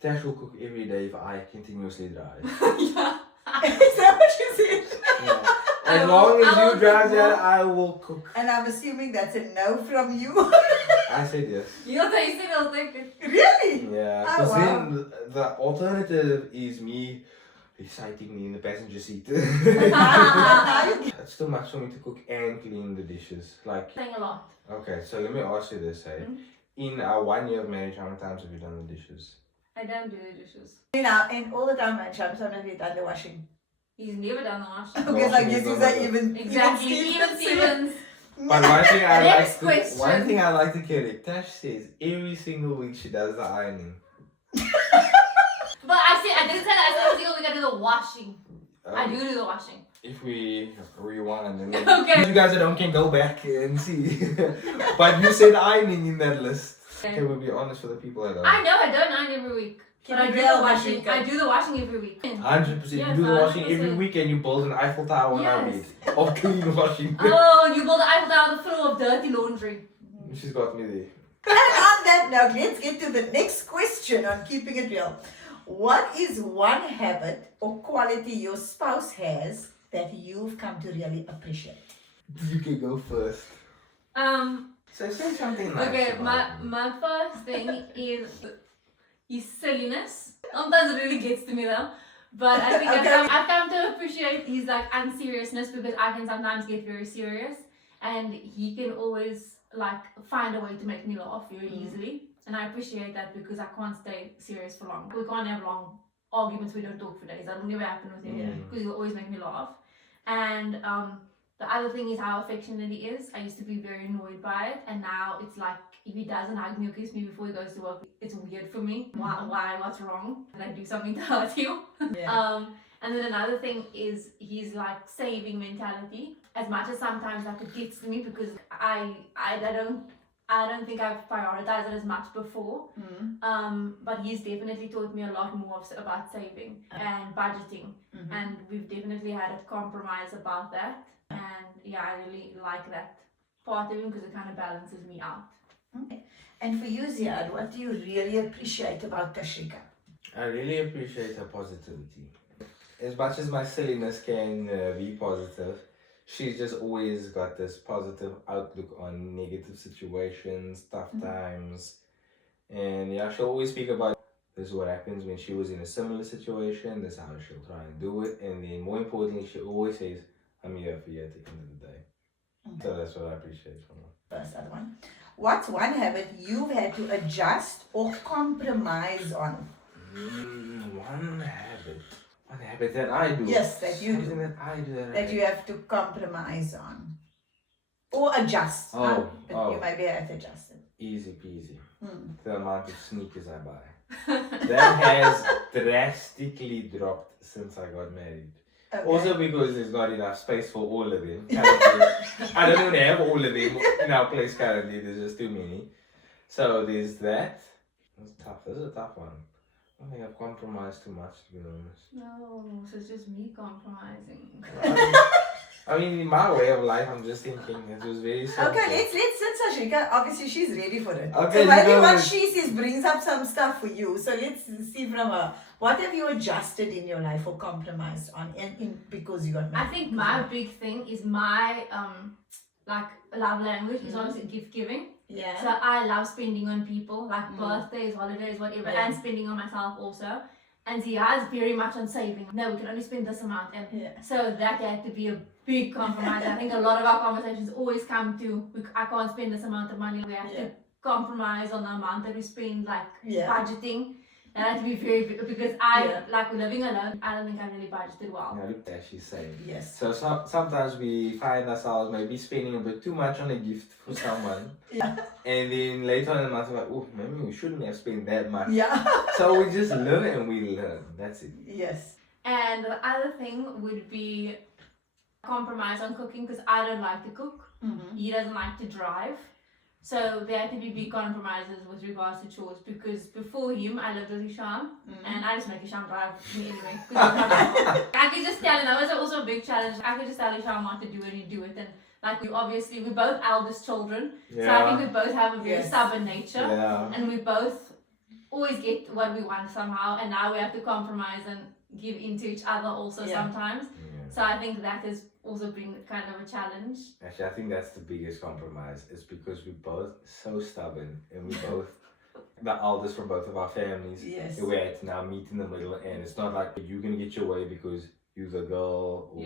Tash will cook every day if I continuously drive. Yeah. Is that what you said? Yeah. As long as you drive there, I will cook. And I'm assuming that's a no from you. I said yes. You'll taste it, I'll take it. Really? Yeah, Oh, because wow. then the alternative is me reciting me in the passenger seat. Now you It's too much for me to cook and clean the dishes. Like, Saying a lot. okay, so let me ask you this, hey. In our 1 year of marriage, how many times have you done the dishes? I don't do the dishes. know, and all the time, man, Shams, I'm not done the washing. He's never done the washing. Okay, so I washing guess is you not say like even Exactly. Even Stevens. But one thing I Next like to, question. one thing I like to kill it. Tash says every single week she does the ironing. But I didn't say that. I said every single week I do the washing. I do the washing. If we rewind and then Okay. you guys at home can go back and see. But you said ironing in that list. Okay. Can we be honest for the people at home? I know I don't iron every week. But I do the washing. I do the washing every week. 100%. Yes, You do the washing every 100%. week and you build an Eiffel Tower on our Yes. bed of clean washing. Oh, you build the Eiffel Tower full of dirty laundry. She's got me there. And on that note, let's get to the next question on keeping it real. What is one habit or quality your spouse has that you've come to really appreciate? You can go first. So say something nice. Okay, about me. my first thing is his silliness. Sometimes it really gets to me though. But I think I've come to appreciate his like unseriousness because I can sometimes get very serious and he can always like find a way to make me laugh very easily. And I appreciate that because I can't stay serious for long. We can't have long arguments, we don't talk for days. That will never happen with him because he'll always make me laugh. And the other thing is how affectionate he is. I used to be very annoyed by it, and now it's like if he doesn't hug me or kiss me before he goes to work, it's weird for me. Why? What's wrong? Did I do something to hurt you? Yeah. And then another thing is he's like saving mentality. As much as sometimes like it gets to me because I don't think I've prioritized it as much before. But he's definitely taught me a lot more about saving and budgeting. And we've definitely had a compromise about that. And yeah, I really like that part of him because it kind of balances me out. Okay. And for you, Ziyaad, what do you really appreciate about Tashreeqa? I really appreciate her positivity. As much as my silliness can be positive, she's just always got this positive outlook on negative situations, tough times. And yeah, she'll always speak about this is what happens when she was in a similar situation, this is how she'll try and do it. And then more importantly, she always says, I'm here for you at the end of the day. So that's what I appreciate from her. First other one. What's one habit you've had to adjust or compromise on? One habit that I do. Yes, that you Something do. that I do That you have to compromise on. Or adjust. You might be able to adjust it. Easy peasy. The amount of sneakers I buy. That has drastically dropped since I got married. Okay. Also because there's not enough space for all of them. I don't even have all of them in our place currently. There's just too many. So there's that. It's tough. This is a tough one. I think I've compromised too much, to be honest. No, so it's just me compromising. I mean, in my way of life, I'm just thinking it was very simple. Okay, let's sit Tashreeqa. Obviously, she's ready for it. Okay, so maybe you go what with- she says brings up some stuff for you. So let's see from her. What have you adjusted in your life or compromised on because you got I married? think my big thing is my like love language is obviously gift giving. Yeah. So I love spending on people, like birthdays, holidays, whatever, Yeah. and spending on myself also. And Ziyaad is very much on saving. No, we can only spend this amount. And so that had to be a big compromise. I think a lot of our conversations always come to, I can't spend this amount of money. We have to compromise on the amount that we spend, like budgeting. That had to be very big because like living alone, I don't think I really budgeted well. Yeah, look at she's saying. Yes. So sometimes we find ourselves maybe spending a bit too much on a gift for someone. And then later on in the month, we're like, oh, maybe we shouldn't have spent that much. Yeah. So we just learn and we learn. That's it. Yes. And the other thing would be compromise on cooking because I don't like to cook. He doesn't like to drive. So there had to be big compromises with regards to chores because before him, I lived with Hisham and I just make Hisham drive me anyway. I could just tell him, that was also a big challenge. I could just tell Hisham what to do and he'd do it. And like we're both eldest children. So I think we both have a very stubborn nature. And we both always get what we want somehow. And now we have to compromise and give in to each other also sometimes. So I think that has also been kind of a challenge. Actually, I think that's the biggest compromise. It's because we're both so stubborn and we both the eldest from both of our families. Yes. We had to now meet in the middle, and it's not like you're gonna get your way because you're the girl or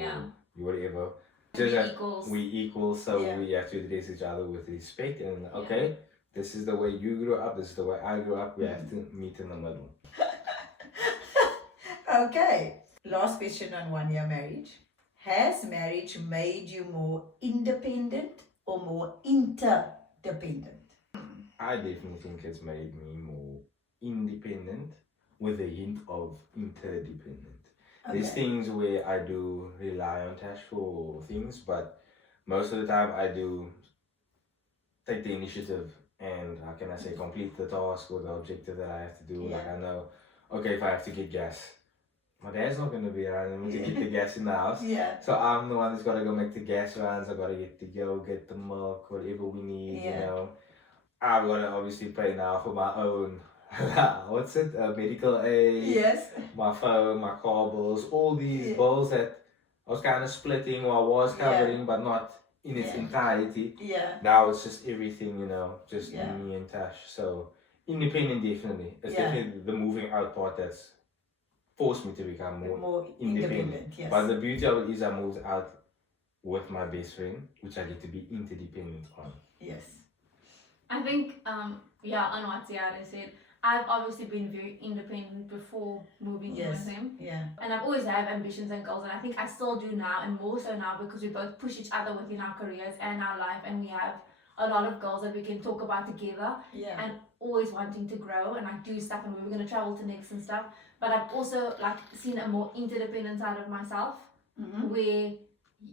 you whatever. Just We that equals. we equal, so Yeah. we have to address each other with respect. And okay, this is the way you grew up. This is the way I grew up. We have to meet in the middle. Okay. Last question on 1 year marriage. Has marriage made you more independent or more interdependent? I definitely think it's made me more independent with a hint of interdependent. There's things where I do rely on Tash for things, but most of the time I do take the initiative and how can I say complete the task or the objective that I have to do. Like I know, okay, if I have to get gas, my dad's not gonna be around to get the gas in the house. Yeah. So I'm the one that's gotta go make the gas runs. I gotta get the milk, whatever we need, you know. I've gotta obviously pay now for my own medical aid. Yes. My phone, my car bills, all these bills that I was kind of splitting or I was covering, but not in its entirety. Yeah. Now it's just everything, you know, just Yeah. me and Tash. So independent, definitely. It's definitely the moving out part that's forced me to become more independent. Yes. But the beauty of it is I moved out with my best friend, which I get to be interdependent on. Yes. I think, on what Ziyaad said, I've obviously been very independent before moving in with him. Yeah. And I've always had ambitions and goals, and I think I still do now, and more so now because we both push each other within our careers and our life, and we have a lot of goals that we can talk about together. Yeah. And always wanting to grow and like do stuff, and we were going to travel to next and stuff. But I've also like seen a more interdependent side of myself, where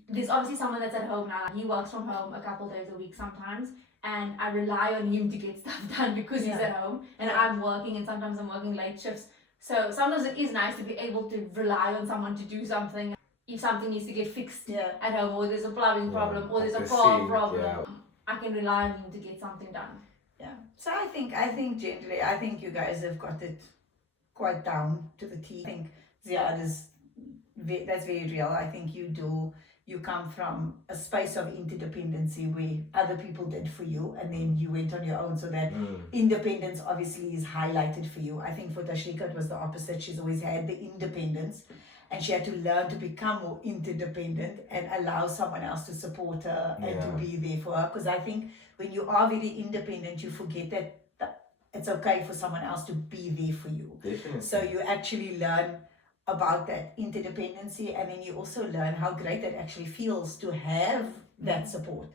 there's obviously someone that's at home now. He works from home a couple days a week sometimes, and I rely on him to get stuff done because he's at home, and I'm working, and sometimes I'm working late shifts. So sometimes it is nice to be able to rely on someone to do something if something needs to get fixed at home, or there's a plumbing problem, or there's a car problem. I can rely on him to get something done. Yeah. So I think generally, I think you guys have got it quite down to the T. I think Ziyaad that's very real. I think you come from a space of interdependency where other people did for you and then you went on your own, so that independence obviously is highlighted for you. I think for Tashreeqa it was the opposite. She's always had the independence and she had to learn to become more interdependent and allow someone else to support her and to be there for her, because I think when you are very independent you forget that it's okay for someone else to be there for you. Definitely. So you actually learn about that interdependency, and then you also learn how great it actually feels to have that support.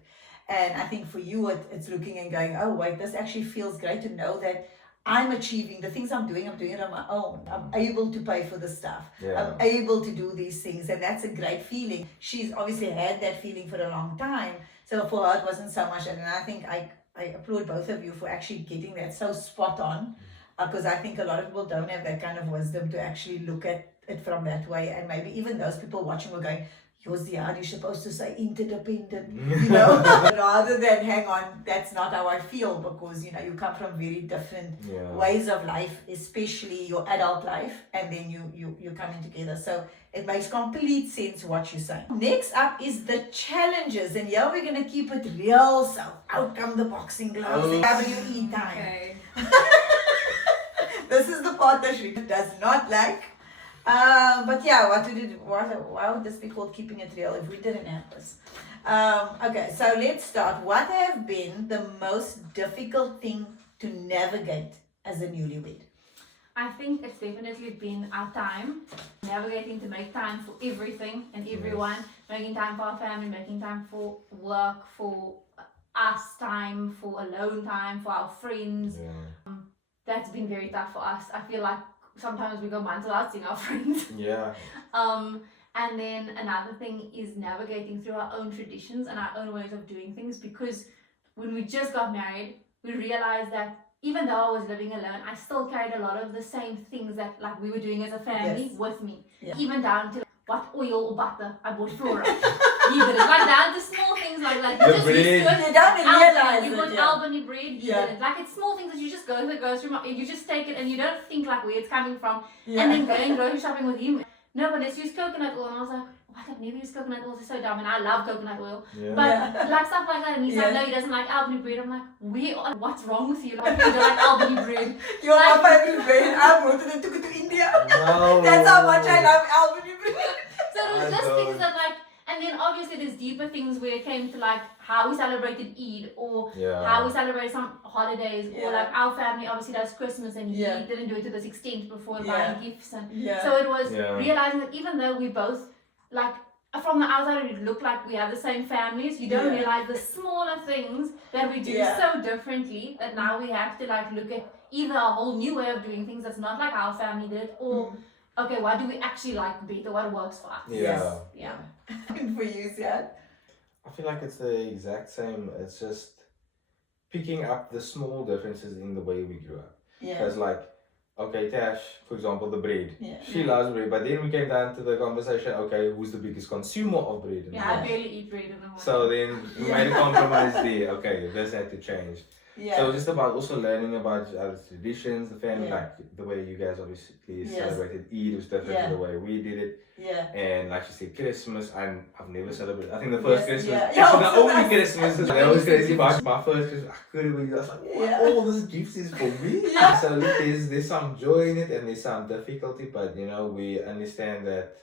And I think for you it's looking and going, oh wait, this actually feels great to know that I'm achieving the things I'm doing it on my own. I'm able to pay for the stuff. I'm able to do these things, and that's a great feeling. She's obviously had that feeling for a long time, so for her it wasn't so much. And I think I applaud both of you for actually getting that so spot on, because I think a lot of people don't have that kind of wisdom to actually look at it from that way, and maybe even those people watching were going, you're Ziyaad, you're supposed to say interdependent, you know, rather than hang on, that's not how I feel, because you know you come from very different ways of life, especially your adult life, and then you're coming together. So it makes complete sense what you're saying. Next up is the challenges, and here we're going to keep it real, so out come the boxing gloves. WE time. Okay. This is the part that she does not like. But yeah, why would this be called keeping it real if we didn't have this? Okay, so let's start. What have been the most difficult thing to navigate as a newlywed? I think it's definitely been our time, navigating to make time for everything and everyone, making time for our family, making time for work, for us time, for alone time, for our friends. That's been very tough for us. I feel like sometimes we go months without seeing our friends. And then another thing is navigating through our own traditions and our own ways of doing things, because when we just got married, we realized that even though I was living alone, I still carried a lot of the same things that like we were doing as a family with me. Even down to what oil or butter I bought Flora. He did it. Like down to small things like that. You just used to it. You don't realize You bought Albany bread, he did it. Like it's small things that you just go to the grocery market, you just take it and you don't think like where it's coming from. And then going grocery shopping with him. no, but let's use coconut oil. And I was like, what? I've never used coconut oil. It's so dumb. And I love coconut oil. Yeah. But like stuff like that. And he's like, no, he doesn't like Albany bread. I'm like, what's wrong with you? Like, you don't like Albany bread. You're my favorite bread. I wanted and took it to India. No. That's how much I love Albany bread. So it was just things that like, and then obviously there's deeper things where it came to like how we celebrated Eid or how we celebrate some holidays or like our family obviously does Christmas and he didn't do it to this extent before buying gifts and so it was realizing that even though we both like from the outside it looked like we have the same families, you don't realize the smaller things that we do so differently that now we have to like look at either a whole new way of doing things that's not like our family did or okay, what do we actually like better? What works for us? Yeah. And for you, Ziyaad? I feel like it's the exact same. It's just picking up the small differences in the way we grew up. Because like, okay, Tash, for example, the bread. She loves bread, but then we came down to the conversation, okay, who's the biggest consumer of bread? In the I barely eat bread in the morning. So then we made a compromise there. Okay, this had to change. So just about also learning about other traditions, the family, like the way you guys obviously celebrated Eid was different to the way we did it. And like you said, Christmas, I've never celebrated. I think the first Christmas, actually the only Christmas, that was crazy. But my first Christmas, I couldn't believe it. I was like, what? All these gifts is for me? So there's some joy in it and there's some difficulty, but you know, we understand that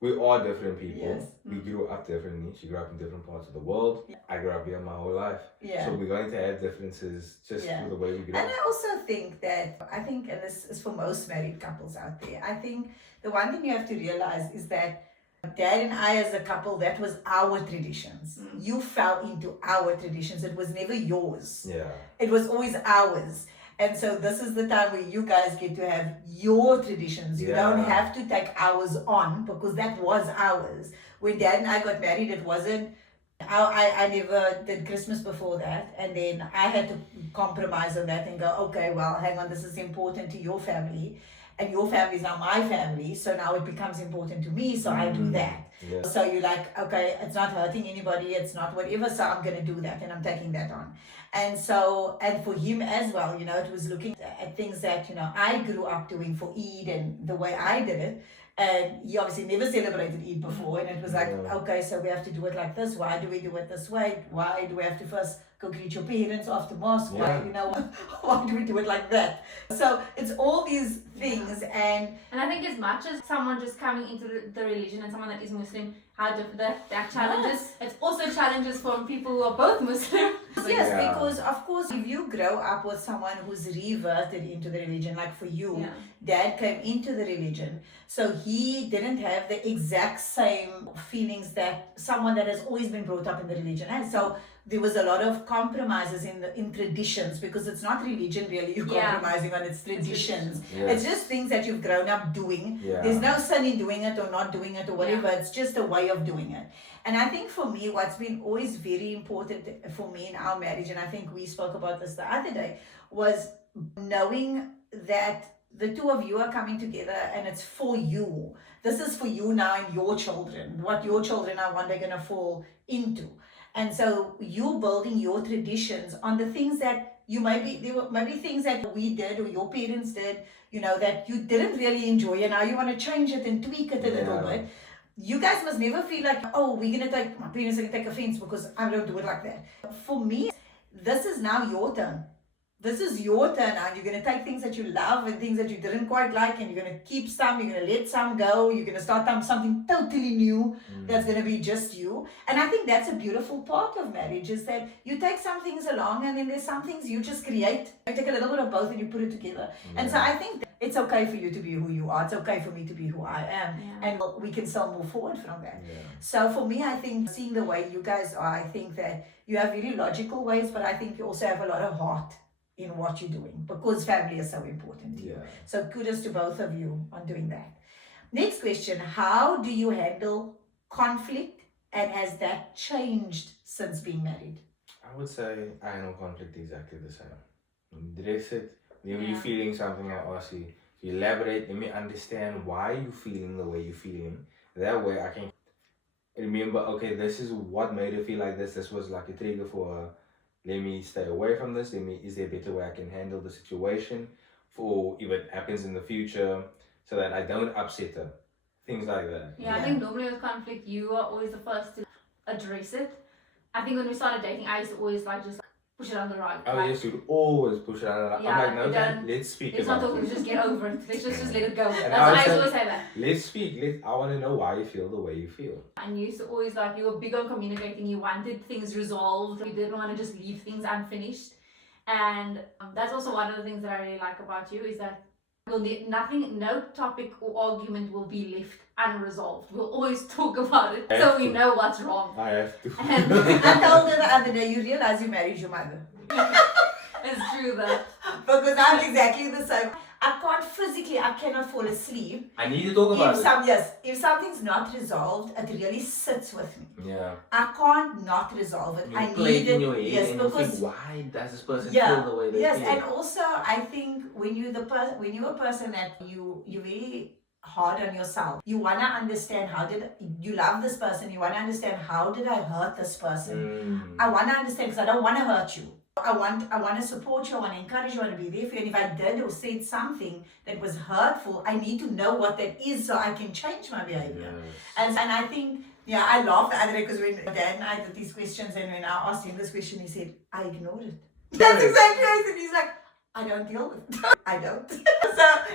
we are different people. We grew up differently. She grew up in different parts of the world. I grew up here my whole life. So we're going to have differences just through the way we grew up. And I also think that, and this is for most married couples out there, I think the one thing you have to realize is that Dad and I as a couple, that was our traditions. You fell into our traditions. It was never yours. It was always ours. And so this is the time where you guys get to have your traditions. You don't have to take ours on because that was ours. When Dad and I got married, it wasn't, I never did Christmas before that. And then I had to compromise on that and go, okay, well, hang on, this is important to your family. And your family is now my family. So now it becomes important to me. So I do that. So you're like, okay, it's not hurting anybody. It's not whatever. So I'm going to do that and I'm taking that on. And so, and for him as well, you know, it was looking at things that, you know, I grew up doing for Eid and the way I did it. And he obviously never celebrated Eid before. And it was like, okay, so we have to do it like this. Why do we do it this way? Why do we have to first go greet your parents after mosque? Why, you know, why do we do it like that? So it's all these things. And I think as much as someone just coming into the religion and someone that is Muslim, how that challenges, it's also challenges from people who are both Muslim. Yes, because of course, if you grow up with someone who's reverted into the religion, like for you, Dad came into the religion, so he didn't have the exact same feelings that someone that has always been brought up in the religion has. So there was a lot of compromises in traditions because it's not religion really you're compromising on, it's traditions. It's just things that you've grown up doing. There's no sin in doing it or not doing it or whatever. It's just a way of doing it. And I think for me, what's been always very important for me in our marriage, and I think we spoke about this the other day, was knowing that the two of you are coming together and it's for you. This is for you now and your children, what your children are one day going to fall into. And so you building your traditions on the things that there were maybe things that we did or your parents did, you know, that you didn't really enjoy and now you want to change it and tweak it a little bit. You guys must never feel like, oh, my parents are going to take offense because I don't do it like that. For me, this is now your turn. This is your turn now. You're going to take things that you love and things that you didn't quite like and you're going to keep some, you're going to let some go, you're going to start something totally new that's going to be just you. And I think that's a beautiful part of marriage is that you take some things along and then there's some things you just create. You take a little bit of both and you put it together. And so I think it's okay for you to be who you are. It's okay for me to be who I am. And we can still move forward from that. So for me, I think seeing the way you guys are, I think that you have very logical ways, but I think you also have a lot of heart in what you're doing because family is so important to you. So kudos to both of you on doing that. Next question, how do you handle conflict and has that changed since being married? I would say I handle conflict exactly the same. Address it. When you're feeling something, I ask you to elaborate. Let me understand why you're feeling the way you're feeling. That way I can remember, okay, this is what made her feel like this. This was like a trigger for her. Let me stay away from this. Is there a better way I can handle the situation for if it happens in the future so that I don't upset her? things like that. Yeah, I think normally with conflict, you are always the first to address it. I think when we started dating, I used to always like just push it on the rug. Oh like, yes, you'd always push it out. Yeah, I'm like, no, we Dan, don't- let's speak let's not about talk, this. let's just get over it. Let's just let it go. And That's what I I used to said- always say that. Let's speak. I want to know why you feel the way you feel. And you used to always like, you were big on communicating, you wanted things resolved, you didn't want to just leave things unfinished. And that's also one of the things that I really like about you is that no topic or argument will be left unresolved. We'll always talk about it so we know what's wrong. I have to. And I told her the other day, you realize you married your mother. it's true that. Because I'm exactly the same. I can't physically, I cannot fall asleep. I need to talk about it. If something's not resolved, it really sits with me. Yeah. I can't not resolve it. You I play need it in it. your head Yes, and you because think, why does this person yeah, feel the way they yes, feel? and also I think when you're a person that you're very hard on yourself, you wanna understand how did you love this person. You wanna understand how did I hurt this person. I wanna understand because I don't wanna hurt you. I want to support you, I want to encourage you, I want to be there for you. And if I did or said something that was hurtful, I need to know what that is so I can change my behavior. And I think, yeah, I laughed the other day because when Dan and I did these questions and when I asked him this question, he said, I ignored it. That's exactly right. And he's like, I don't deal with it. I don't.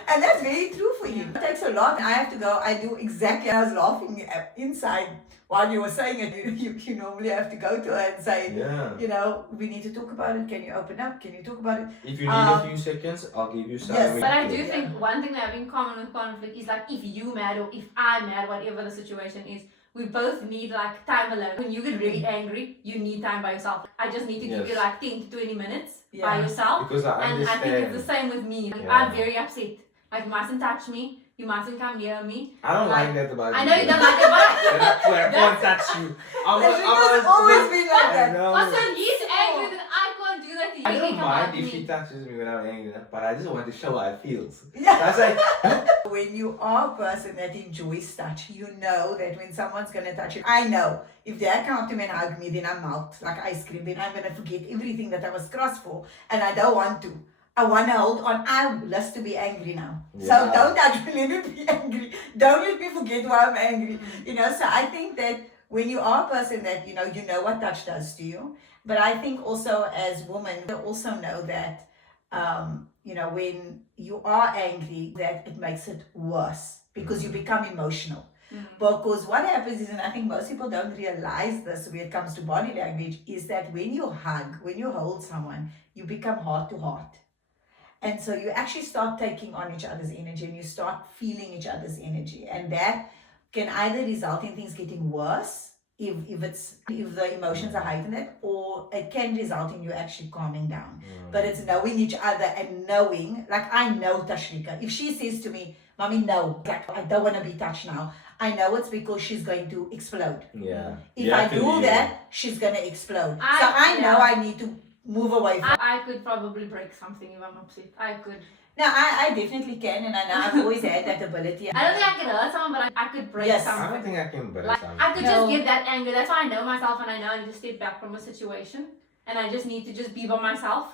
And that's very true for him. It takes a lot. I have to go, I do exactly, I was laughing inside while you were saying it. You normally have to go to her and say, you know, we need to talk about it. Can you open up? Can you talk about it? If you need a few seconds, I'll give you some. Yes. But I do think one thing that I have in common with conflict is like if you mad or if I'm mad, whatever the situation is, we both need like time alone. When you get really angry, you need time by yourself. I just need to give you like 10 to 20 minutes by yourself. Because I And understand. I think it's the same with me. Like, I'm very upset. Like, you mustn't touch me. You mustn't come near me. I don't like that about you. I know you don't like it, but That's where I can't touch you. It's always been like that. but when he's angry, then I can't do that to you. I He don't can come mind at if me. she touches me when I'm angry, but I just want to show how it feels. Yeah. That's like, When you are a person that enjoys touch, you know that when someone's gonna touch you, I know if they come up to me and hug me, then I'm out like ice cream. Then I'm gonna forget everything that I was cross for, and I don't want to. I want to hold on. I'm blessed to be angry now. So Yeah. don't touch me. Let me be angry. Don't let me forget why I'm angry. You know. So I think that when you are a person that you know what touch does to you. But I think also as women, we also know that. When you are angry, that it makes it worse because you become emotional. Because what happens is, and I think most people don't realize this when it comes to body language, is that when you hug, when you hold someone, you become heart to heart. And so you actually start taking on each other's energy and you start feeling each other's energy. And that can either result in things getting worse if the emotions are heightened, or it can result in you actually calming down. But it's knowing each other and knowing, like I know Tashreeqa. If she says to me, Mommy, no, like I don't want to be touched now, I know it's because she's going to explode. yeah. If I do that, she's going to explode. So I know I need to move away from I could probably break something if I'm upset. I could. No, I definitely can, and I know I've always had that ability. I don't think I could hurt someone, but I could break Yes. something. I don't think I can break Like, something. I could No. just get that angry. That's why I know myself and I know I need to step back from a situation. And I just need to just be by myself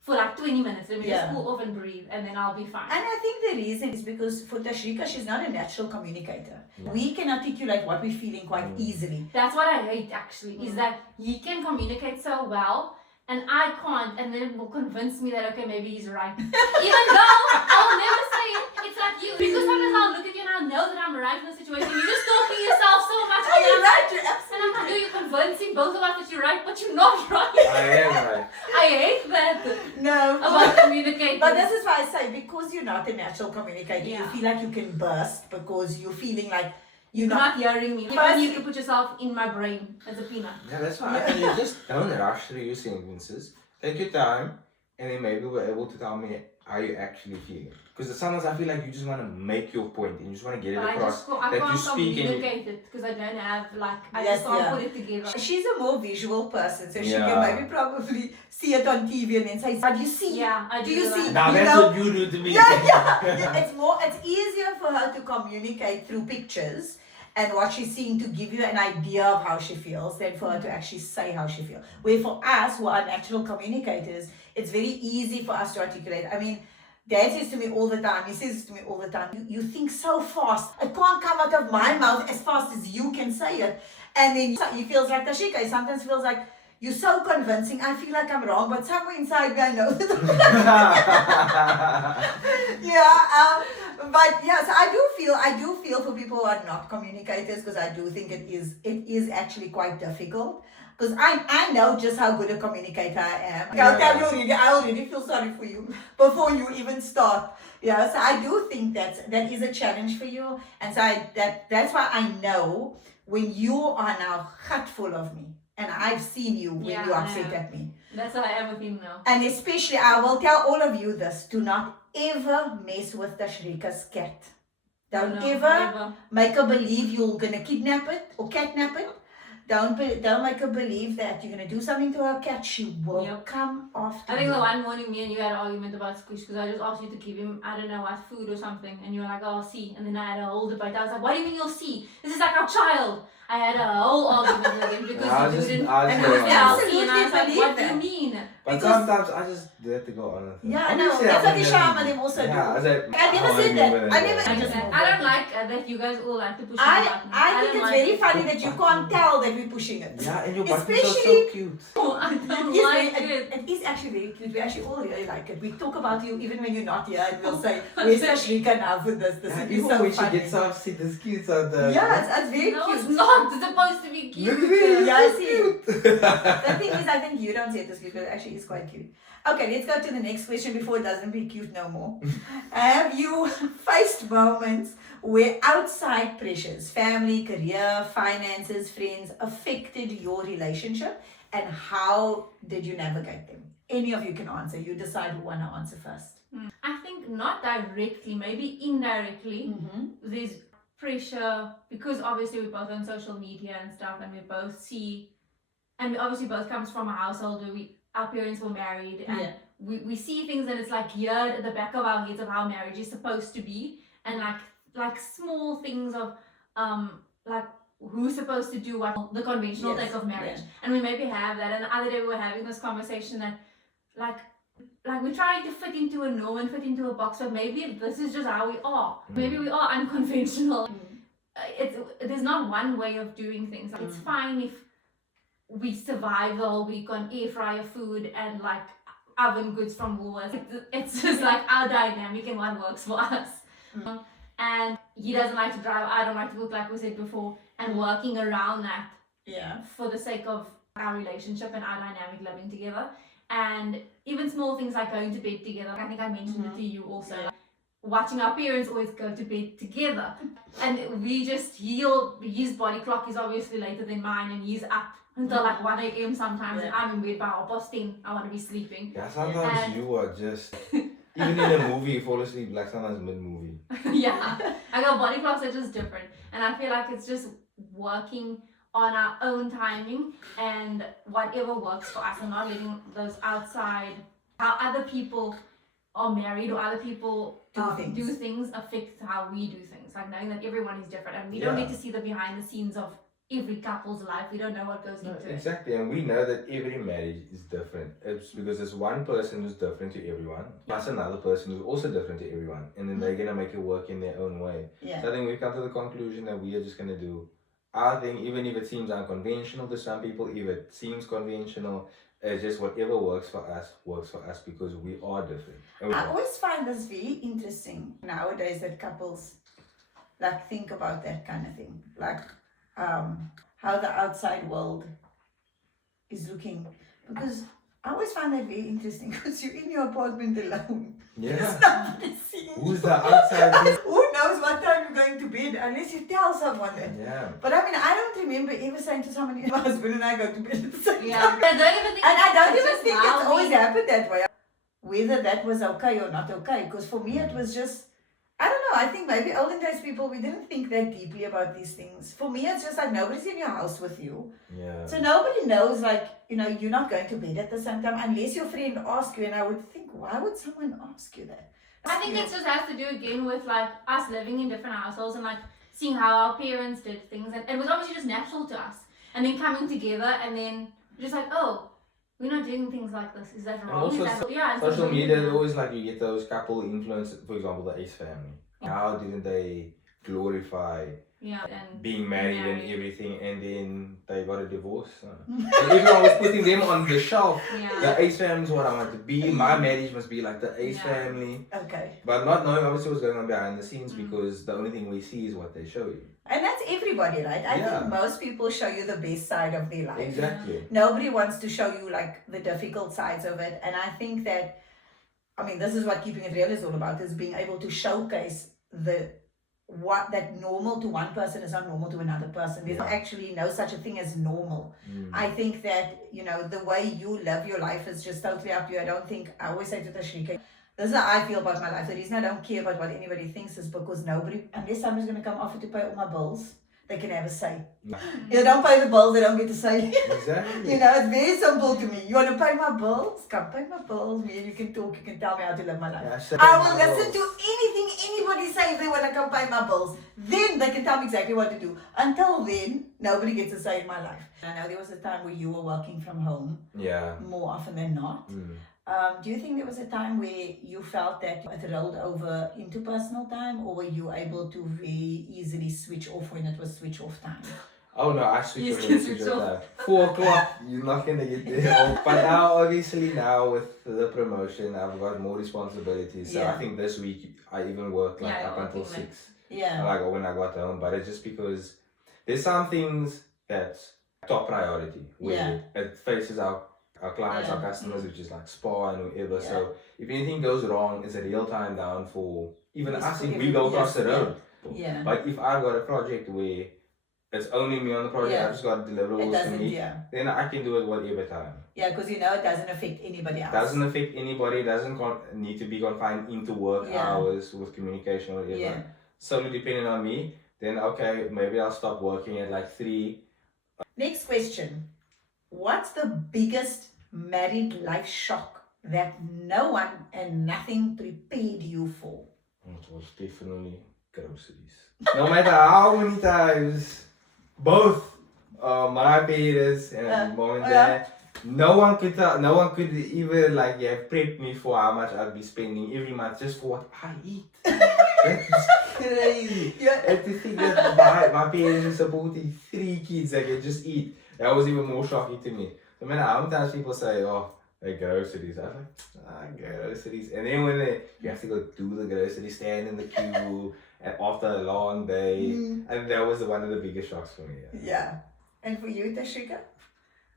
for like 20 minutes. Let me just cool off and breathe and then I'll be fine. And I think the reason is because for Tashreeqa, she's not a natural communicator. We can articulate what we're feeling quite easily. That's what I hate actually, is that he can communicate so well and I can't, and then it will convince me that okay, maybe he's right. Even though I'll never say it, it's like you. Because sometimes I'll look at you and I'll know that I'm right in the situation. You're just talking yourself so much. Oh, you're right, you're And I'm absolutely like, you're convincing both of us that you're right, but you're not right. I am right. I hate that No. about communicating. But this is why I say, because you're not a natural communicator, you Yeah. feel like you can burst because you're feeling like you're You're not. not hearing me. Even you can put yourself in my brain as a peanut. Yeah, that's why I think you just don't rush through your sentences. Take your time, and then maybe we're able to tell me how you actually feeling. Because sometimes I feel like you just want to make your point and you just want to get it But across. I that you can't speak and you- communicate it because I don't have like, I Yes, just can't yeah. put it together. She's a more visual person, so she Yeah. can maybe probably see it on TV and then say, "But you see, Yeah, I do do you that. see?" Now you that's know? what you do to me. Yeah. It's easier for her to communicate through pictures and what she's seeing to give you an idea of how she feels than for her to actually say how she feels. Where for us, who are natural communicators, it's very easy for us to articulate. I mean, Dad says to me all the time, he says to me all the time, you think so fast. It can't come out of my mouth as fast as you can say it. And then he feels like Tashreeqa. He sometimes feels like, you're so convincing. I feel like I'm wrong, but somewhere inside me I know that I'm but yes, I do feel for people who are not communicators, because I do think it is actually quite difficult. Because I know just how good a communicator I am. I'll tell you already, I already feel sorry for you before you even start. Yeah, so I do think that is a challenge for you. And so that's why I know when you are now full of me, and I've seen you when you're upset at me. That's how I am with him now. And especially, I will tell all of you this, do not ever mess with Tashreeqa's cat. Don't ever make her believe you're going to kidnap it or catnap it. Don't make her believe that you're going to do something to her cat. She will come after you. I think the one morning me and you had an argument about Squish, because I just asked you to give him, I don't know what, food or something, and you were like, oh, I'll see. And then I had a whole debate. I was like, what do you mean you'll see? This is like our child. I had a whole argument with him because you didn't. And I was like, what do you mean? But sometimes I just have to go on. Yeah, I know. That's what Isham and him also do. I never said that. I don't like that you guys all like to push the button. I think it's very funny that you can't tell that we're pushing it. Yeah, and your buttons are so cute. I don't like it. It is actually very cute. We actually all really like it. We talk about you even when you're not here, and we'll say, where's Tashreeqa now for this? This is so when funny. she gets upset, it's cute. So it's very cute. No, it's not. It's supposed to be cute. Look at it. Yeah, I see. The thing is, I think you don't say it as cute, but it actually is quite cute. Okay, let's go to the next question before it doesn't be cute no more. Have you faced moments where outside pressures, family, career, finances, friends, affected your relationship, and how did you navigate them? Any of you can answer. You decide who want to answer first. I think not directly, maybe indirectly. There's pressure because obviously we're both on social media and stuff, and we both see, and we obviously both comes from a household where our parents were married, and we see things, and it's like geared at the back of our heads of how marriage is supposed to be, and like small things of like who's supposed to do what, the conventional take of marriage, and we maybe have that. And the other day we were having this conversation that like we're trying to fit into a norm and fit into a box, but maybe this is just how we are. Maybe we are unconventional. There's not one way of doing things. It's fine if we survive the whole week on air fryer food and like oven goods from Woolworths. It's just like our dynamic and what works for us. And he doesn't like to drive, I don't like to cook, like we said before, and working around that for the sake of our relationship and our dynamic living together. And even small things like going to bed together. I think I mentioned it to you also. Watching our parents always go to bed together. And we just his body clock is obviously later than mine, and he's up until like 1 a.m. sometimes, and I'm in bed by 10:30. I want to be sleeping. Yeah, sometimes you are just, even in a movie, you fall asleep like sometimes mid-movie. I got body clocks are just different. And I feel like it's just working on our own timing and whatever works for us, and not letting those outside, how other people are married or other people do things affect how we do things. Like knowing that everyone is different, and we don't need to see the behind the scenes of every couple's life. We don't know what goes into it. Exactly, and we know that every marriage is different. It's because there's one person who's different to everyone, plus another person who's also different to everyone, and then they're gonna make it work in their own way. So I think we've come to the conclusion that we are just gonna do our thing, even if it seems unconventional to some people, if it seems conventional. It's just whatever works for us because we are different. I always find this very interesting nowadays that couples like think about that kind of thing, like how the outside world is looking, because I always find that very interesting because you're in your apartment alone. There's nobody seeing Who's the outside? Who knows what time you're going to bed unless you tell someone that. But I mean, I don't remember ever saying to somebody, my husband and I go to bed at the same time. I don't even think it's always happened that way. Whether that was okay or not okay, because for me it was just, I don't know, I think maybe olden days people, we didn't think that deeply about these things. For me, it's just like nobody's in your house with you. So nobody knows, like, you know, you're not going to bed at the same time unless your friend asks you. And I would think, why would someone ask you that? I think it just has to do again with like us living in different households and like seeing how our parents did things. And it was obviously just natural to us. And then coming together and then just like, oh, we're not doing things like this. Is that And wrong? also Is that, yeah, and social media, there's always like you get those couple influencers, for example, the Ace family. How didn't they glorify yeah, and being married and everything, and then they got a divorce? And everyone was putting them on the shelf. yeah. The Ace family is what I want to be. My marriage must be like the Ace family. Okay. But not knowing obviously what's going on behind the scenes because the only thing we see is what they show you. And that's everybody, right? I Yeah. think most people show you the best side of their life. Exactly. Nobody wants to show you like the difficult sides of it. And I think that, I mean, this is what keeping it real is all about, is being able to showcase what that normal to one person is not normal to another person. There's actually no such a thing as normal. I think that, you know, the way you live your life is just totally up to you. I always say to Tashreeqa, this is how I feel about my life. The reason I don't care about what anybody thinks is because unless somebody's going to come offer to pay all my bills, they can have a say. You don't pay the bills, they don't get to say. Exactly. You know, it's very simple to me. You want to pay my bills? Come pay my bills. Me and you can talk. You can tell me how to live my life. Yeah, I will listen to anything anybody say if they want to come pay my bills. Then they can tell me exactly what to do. Until then, nobody gets a say in my life. I know there was a time where you were working from home more often than not. Do you think there was a time where you felt that it rolled over into personal time, or were you able to very easily switch off when it was switch off time? Oh no, I switch You off can when switch switch off. off. 4 o'clock, you're not gonna get there. But now, obviously, now with the promotion, I've got more responsibilities. So I think this week I even worked like up until 6. Yeah. Like when I got home, but it's just because there's some things that's top priority where it faces our clients, our customers, which is like spa and whatever. So if anything goes wrong, it's a real time down for even us if we go across the road. Yeah. But if I've got a project where it's only me on the project, I've just got It deliverables for doesn't, me, then I can do it whatever time. Yeah, because you know it doesn't affect anybody else. Doesn't affect anybody, doesn't need to be confined into work hours with communication or whatever. Yeah. Solely depending on me, then okay, maybe I'll stop working at like 3. Next question. What's the biggest married life shock that no one and nothing prepared you for? It was definitely groceries. No matter how many times, both my parents and mom and dad, no one could even like prep me for how much I'd be spending every month just for what I eat. That's crazy. And to think that my parents are supporting 3 kids that can just eat, that was even more shocking to me. No matter how many times people say, oh, they groceries, I was like, groceries. And then when you have to go do the groceries, stand in the queue, and after a long day, and that was one of the biggest shocks for me. Yeah. And for you, Tashreeqa?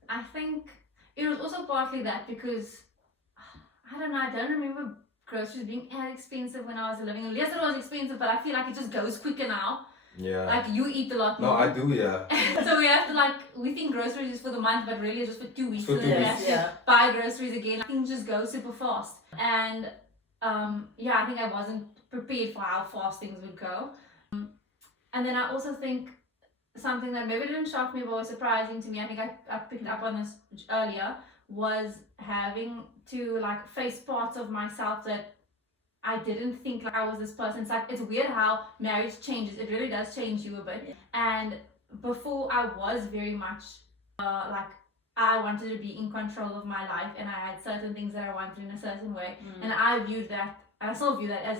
I think it was also partly that because, I don't know, I don't remember groceries being as expensive when I was living. Yes, it was expensive, but I feel like it just goes quicker now. Yeah. Like you eat a lot more. No, I do, yeah. So we have to we think groceries is for the month, but really it's just for 2 weeks. For So 2 then we weeks. have to buy groceries again. Things just go super fast. And I think I wasn't prepared for how fast things would go. And then I also think something that maybe didn't shock me but was surprising to me, I think I picked up on this earlier, was having to face parts of myself that I didn't think I was this person. It's weird how marriage changes. It really does change you a bit. And before I was very much I wanted to be in control of my life, and I had certain things that I wanted in a certain way. And I viewed that, and I still view that as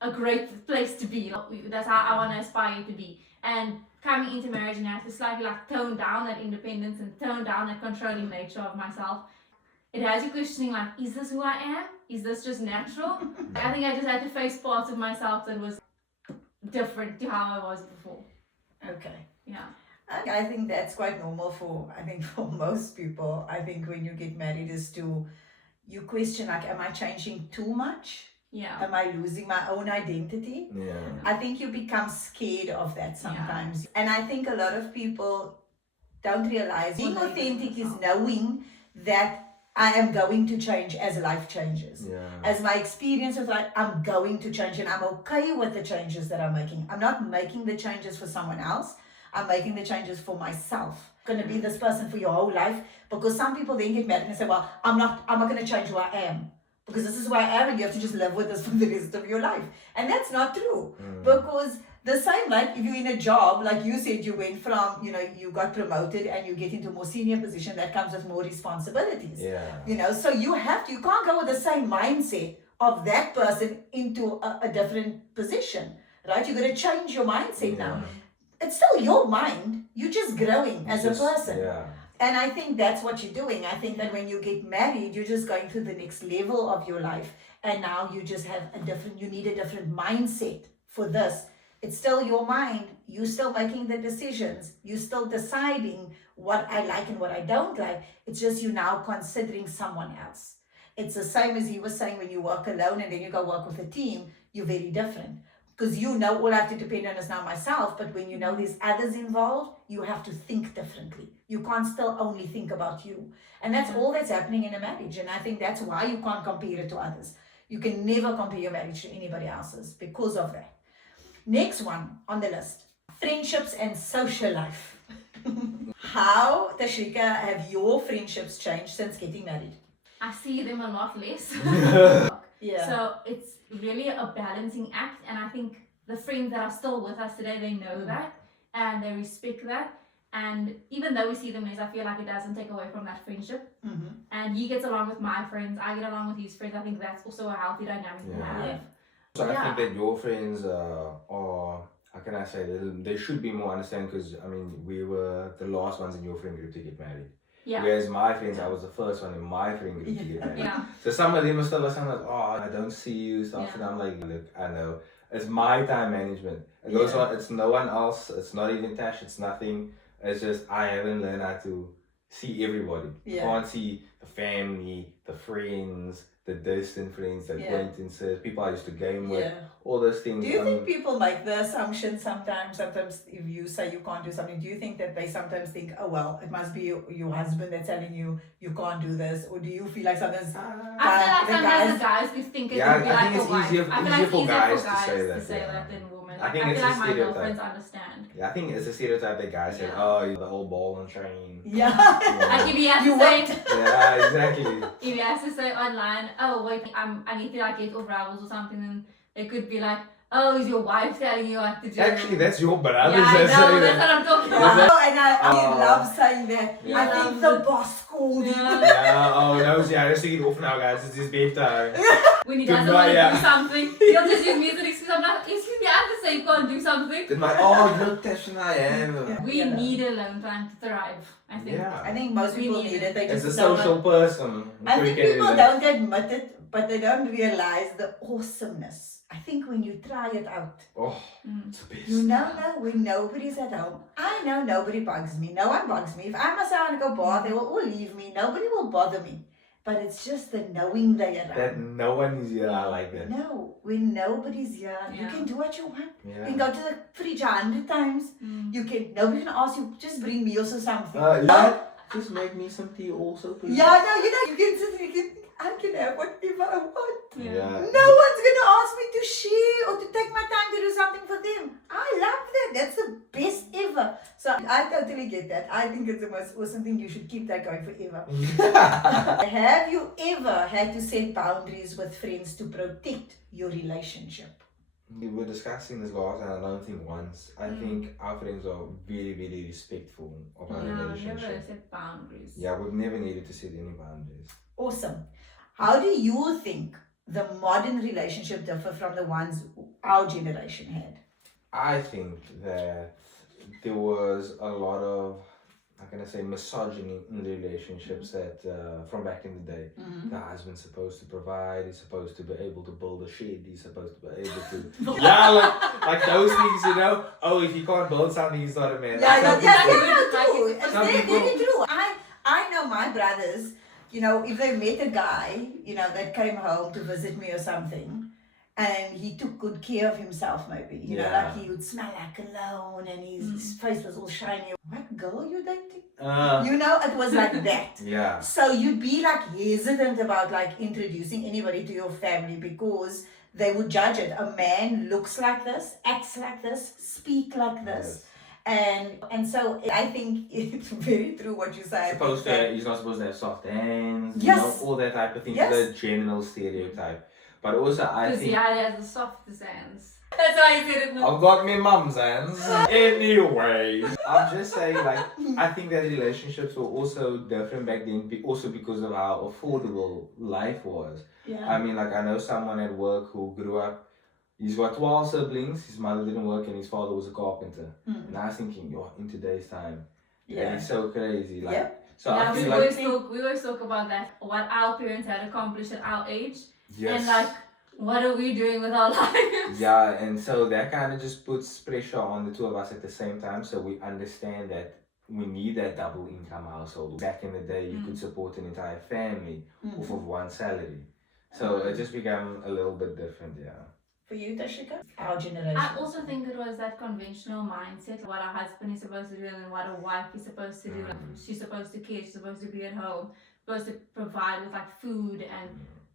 a great place to be. That's how I want to aspire to be. And coming into marriage, and I have to slightly tone down that independence and tone down that controlling nature of myself. It has you questioning is this who I am? Is this just natural? I think I just had to face parts of myself that was different to how I was before. Okay. Yeah. I think that's quite normal for most people. I think when you get married you question am I changing too much? Yeah. Am I losing my own identity? Yeah. I think you become scared of that sometimes. And I think a lot of people don't realize being authentic is knowing that I am going to change as life changes. Yeah. As my experience with life, I'm going to change, and I'm okay with the changes that I'm making. I'm not making the changes for someone else. I'm making the changes for myself. I'm going to be this person for your whole life, because some people then get married and say, well, I'm not going to change who I am. because this is who I am and you have to just live with this for the rest of your life. And that's not true. Mm. Because the same, like if you're in a job, like you said, you went from, you got promoted and you get into a more senior position that comes with more responsibilities. Yeah. So you can't go with the same mindset of that person into a different position, right? You're going to change your mindset now. It's still your mind. You're just growing as a person. Yeah. And I think that's what you're doing. I think that when you get married, you're just going to the next level of your life. And now you just have you need a different mindset for this. It's still your mind. You're still making the decisions. You're still deciding what I like and what I don't like. It's just you now considering someone else. It's the same as he was saying, when you work alone and then you go work with a team, you're very different. Because all I have to depend on is now myself. But when there's others involved, you have to think differently. You can't still only think about you. And that's all that's happening in a marriage. And I think that's why you can't compare it to others. You can never compare your marriage to anybody else's because of that. Next one on the list, friendships and social life. How, Tashreeqa, have your friendships changed since getting married? I see them a lot less. Yeah. So it's really a balancing act, and I think the friends that are still with us today, they know that and they respect that. And even though we see them less, I feel like it doesn't take away from that friendship. And he gets along with my friends, I get along with his friends. I think that's also a healthy dynamic to have. Yeah. So I think that your friends are, how can I say, they should be more understanding, because I mean, we were the last ones in your friend group to get married. Yeah. Whereas my friends, I was the first one in my friend group to get married. Yeah. So some of them are still like, I don't see you, stuff. Yeah. And I'm like, look, I know. It's my time management. It goes on, it's no one else. It's not even Tash. It's nothing. It's just, I haven't learned how to see everybody. Yeah. Can't see the family, the friends, the distant friends, the acquaintances, people I used to game with, all those things. Do you think people make the assumption sometimes if you say you can't do something, do you think that they sometimes think, oh well, it must be your husband that's telling you can't do this? Or do you feel like sometimes I feel like sometimes the guys would think it would be like think a it's wife. easier I feel like for it's guys easier to for say guys that, than women. I think I it's feel a like my stereotype. girlfriends understand. Yeah, I think it's a stereotype that guys say, you're the whole ball and chain. Yeah. Like if he has You to say, Yeah, exactly. if he has to say online, oh wait, I need to like get off Rivals or something, and it could be like, oh, is your wife telling you what to do? Actually, that's your brothers yeah, I that know, say that's that. what I'm talking Wow. about. And I love saying that. Yeah. I think the boss called you. Yeah, no, I just take it off now, guys. It's his bedtime. When he doesn't want to do something, he'll just use me as an excuse. I'm like, excuse me, I have to say you can't do something. Then like, look, Tash and I am. We need alone time to thrive, I think. Yeah. I think most people need it. They As just a don't. social person. I think we can people do that. don't admit it, but they don't realize the awesomeness. I think when you try it out, Oh, it's the best. you know, when nobody's at home, I know nobody bugs me. No one bugs me. If I must want to go bath, they will all leave me. Nobody will bother me. But it's just the knowing they are That around. no one is here, I like that. No, when nobody's here, you Yeah. can do what you want. You Yeah. can go to the fridge 100 times. Nobody can ask you, just bring meals or something. Just make me some tea also, please. Yeah, no, you can sit, I can have whatever I want. Yeah. No one's gonna ask me to share or to take my time to do something for them. I love that. That's the best ever. So I totally get that. I think it's the most awesome thing. You should keep that going forever. Have you ever had to set boundaries with friends to protect your relationship? We were discussing this last, and I don't think once. I think our friends are very, very respectful of our No, relationship. never set boundaries. Yeah, we've never needed to set any boundaries. Awesome. How do you think the modern relationship differ from the ones our generation had? I think that there was a lot of, how can I say, misogyny in the relationships that from back in the day. The husband's supposed to provide, he's supposed to be able to build a shed, he's supposed to be able to... yeah, like those things, you know? Oh, if he can't build something, he's not a man. Yeah, true. It's It's some very, people- very true. I know my brothers, if they met a guy, that came home to visit me or something, and he took good care of himself maybe, like he would smell like cologne and his face was all shiny. What girl you dating? It was like that. Yeah. So you'd be like hesitant about like introducing anybody to your family because they would judge it. A man looks like this, acts like this, speak like this. And so I think it's very true what you say. He's not supposed to have soft hands, Yes. all that type of thing, Yes. the general stereotype. But also I Because think Ziyaad has the softest hands. That's why I said it. I've got me mum's hands. Anyways, I'm just saying, like, I think that relationships were also different back then, also because of how affordable life was. Yeah. I mean, like, I know someone at work who grew up, he's got 12 siblings, his mother didn't work, and his father was a carpenter. And I was thinking, yo, in today's time, that is so crazy. Like, Yep. so Yeah, I feel we always talk about that, what our parents had accomplished at our age. yes. And like, what are we doing with our lives? Yeah, and so that kind of just puts pressure on the two of us at the same time, so we understand that we need that double income household. Back in the day, you could support an entire family off of one salary. So it just became a little bit different, yeah. For you, Tashreeqa? Our generation. I also think it was that conventional mindset, what a husband is supposed to do and what a wife is supposed to do. Like, she's supposed to care, she's supposed to be at home, supposed to provide with like food and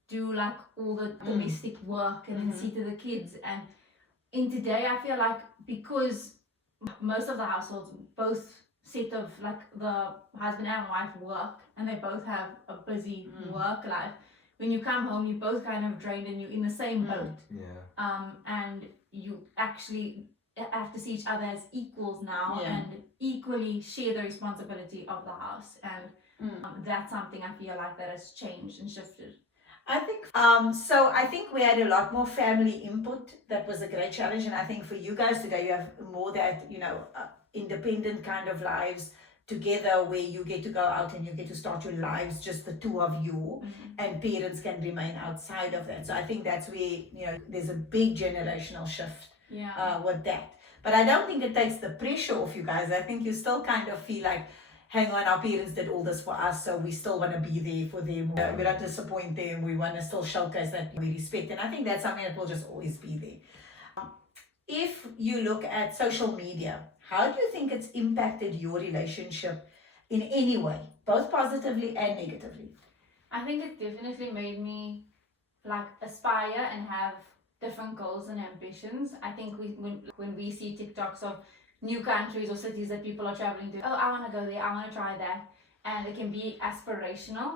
do like all the domestic work and then see to the kids. And in today, I feel like because most of the households, both set of like the husband and wife work and they both have a busy work life, when you come home, you're both kind of drained and you're in the same boat. Yeah. And you actually have to see each other as equals now and equally share the responsibility of the house. And that's something I feel like that has changed and shifted. I think so I think we had a lot more family input. That was a great challenge, and I think for you guys today you have more that independent kind of lives together, where you get to go out and you get to start your lives, just the two of you, and parents can remain outside of that. So I think that's where there's a big generational shift with that. But I don't think it takes the pressure off you guys. I think you still kind of feel like, hang on, our parents did all this for us, so we still want to be there for them. We don't disappoint them. We want to still showcase that we respect. And I think that's something that will just always be there. If you look at social media, how do you think it's impacted your relationship in any way, both positively and negatively? I think it definitely made me like aspire and have different goals and ambitions. I think when we see TikToks of new countries or cities that people are traveling to, oh, I want to go there, I want to try that, and it can be aspirational.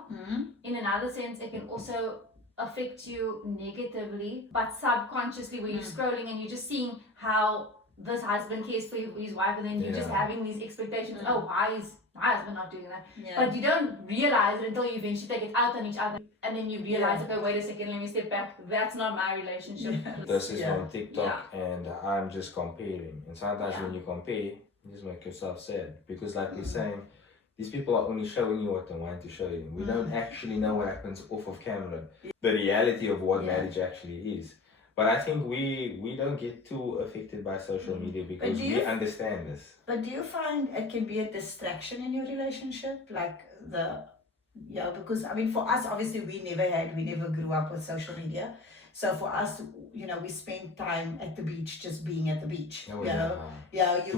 In another sense, it can also affect you negatively, but subconsciously, where you're scrolling and you're just seeing how this husband cares for his wife, and then you're just having these expectations. Oh, why is my husband not doing that? But you don't realize it until you eventually take it out on each other, and then you realize, okay, wait a second, let me step back. That's not my relationship. This is from TikTok, and I'm just comparing. And sometimes when you compare, you just make yourself sad, because like we're saying, these people are only showing you what they want to show you. We don't actually know what happens off of camera, the reality of what marriage actually is. But I think we don't get too affected by social media because we understand this. But do you find it can be a distraction in your relationship? Like because I mean, for us, obviously, we never grew up with social media. So for us, we spent time at the beach, just being at the beach. You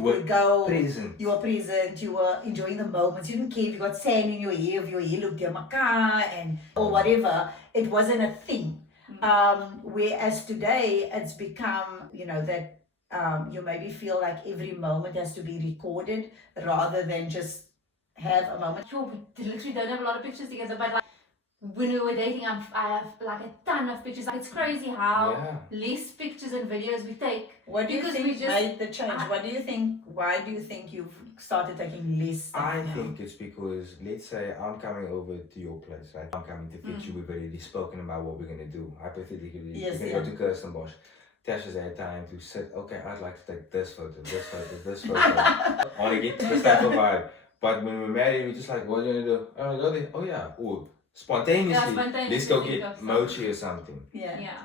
would go, present. You were present, you were enjoying the moments. You didn't care if you got sand in your hair, if your hair looked yamaka or whatever. It wasn't a thing. Whereas today it's become, that you maybe feel like every moment has to be recorded rather than just have a moment. Sure, we literally don't have a lot of pictures together, but like when we were dating, I have like a ton of pictures. Like, it's crazy how less pictures and videos we take. What do you think made the change? Why do you think you've started taking less? I think it's because, let's say I'm coming over to your place, right? I'm coming to fix you. We've already spoken about what we're going to do. Hypothetically, we're going to go to Kirstenbosch. Tasha's had time to sit, okay, I'd like to take this photo, this photo, this photo. I want to get this type of vibe. But when we're married, we're just like, what are you going to do? I want to go there. Oh, yeah. Ooh. Spontaneously, let's go get mochi or something.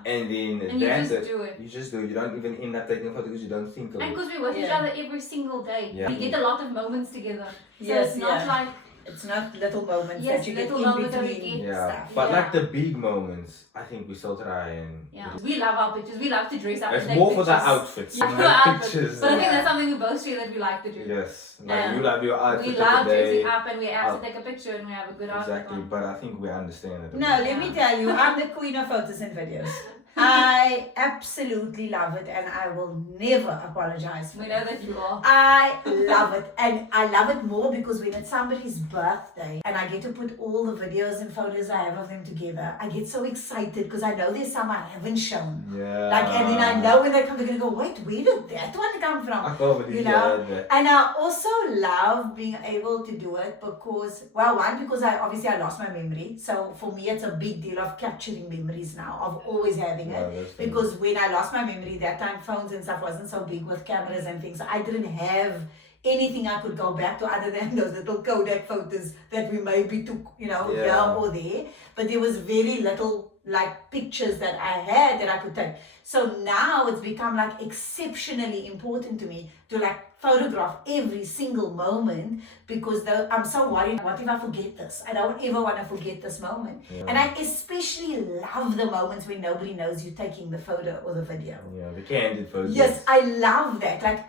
And then you just do it. You just do it. You don't even end up taking a photo because you don't think of it. And because we're with each other every single day. We get a lot of moments together. So it's not like... It's not little moments that you get in between stuff. But like the big moments, I think we still try and... We love our pictures. We love to dress up. It's more for the outfits. For the outfits. But I think that's something we both feel that we like to do. Yes. Like you love your outfit. We love dressing up and we have to take a picture and we have a good outfit. Exactly. But I think we understand it. No, let me tell you, I'm the queen of photos and videos. I absolutely love it, and I will never apologize for We it. know that you are. I love it, and I love it more because when it's somebody's birthday and I get to put all the videos and photos I have of them together, I get so excited because I know there's some I haven't shown. Yeah. Like, and then I know when they come, they're gonna go, wait, where did that one come from? I can't believe You know? you had that. And I also love being able to do it because, well, one, because I lost my memory. So for me, it's a big deal of capturing memories now, of always having Yeah, it. that's funny. Because when I lost my memory, that time phones and stuff wasn't so big with cameras and things. So I didn't have anything I could go back to other than those little Kodak photos that we maybe took, Yeah. here or there. But there was very little like pictures that I had that I could take. So now it's become like exceptionally important to me to like photograph every single moment because I'm so worried, what if I forget this? I don't ever want to forget this moment. Yeah. And I especially love the moments when nobody knows you're taking the photo or the video. Yeah, the candid photos. Yes, I love that. Like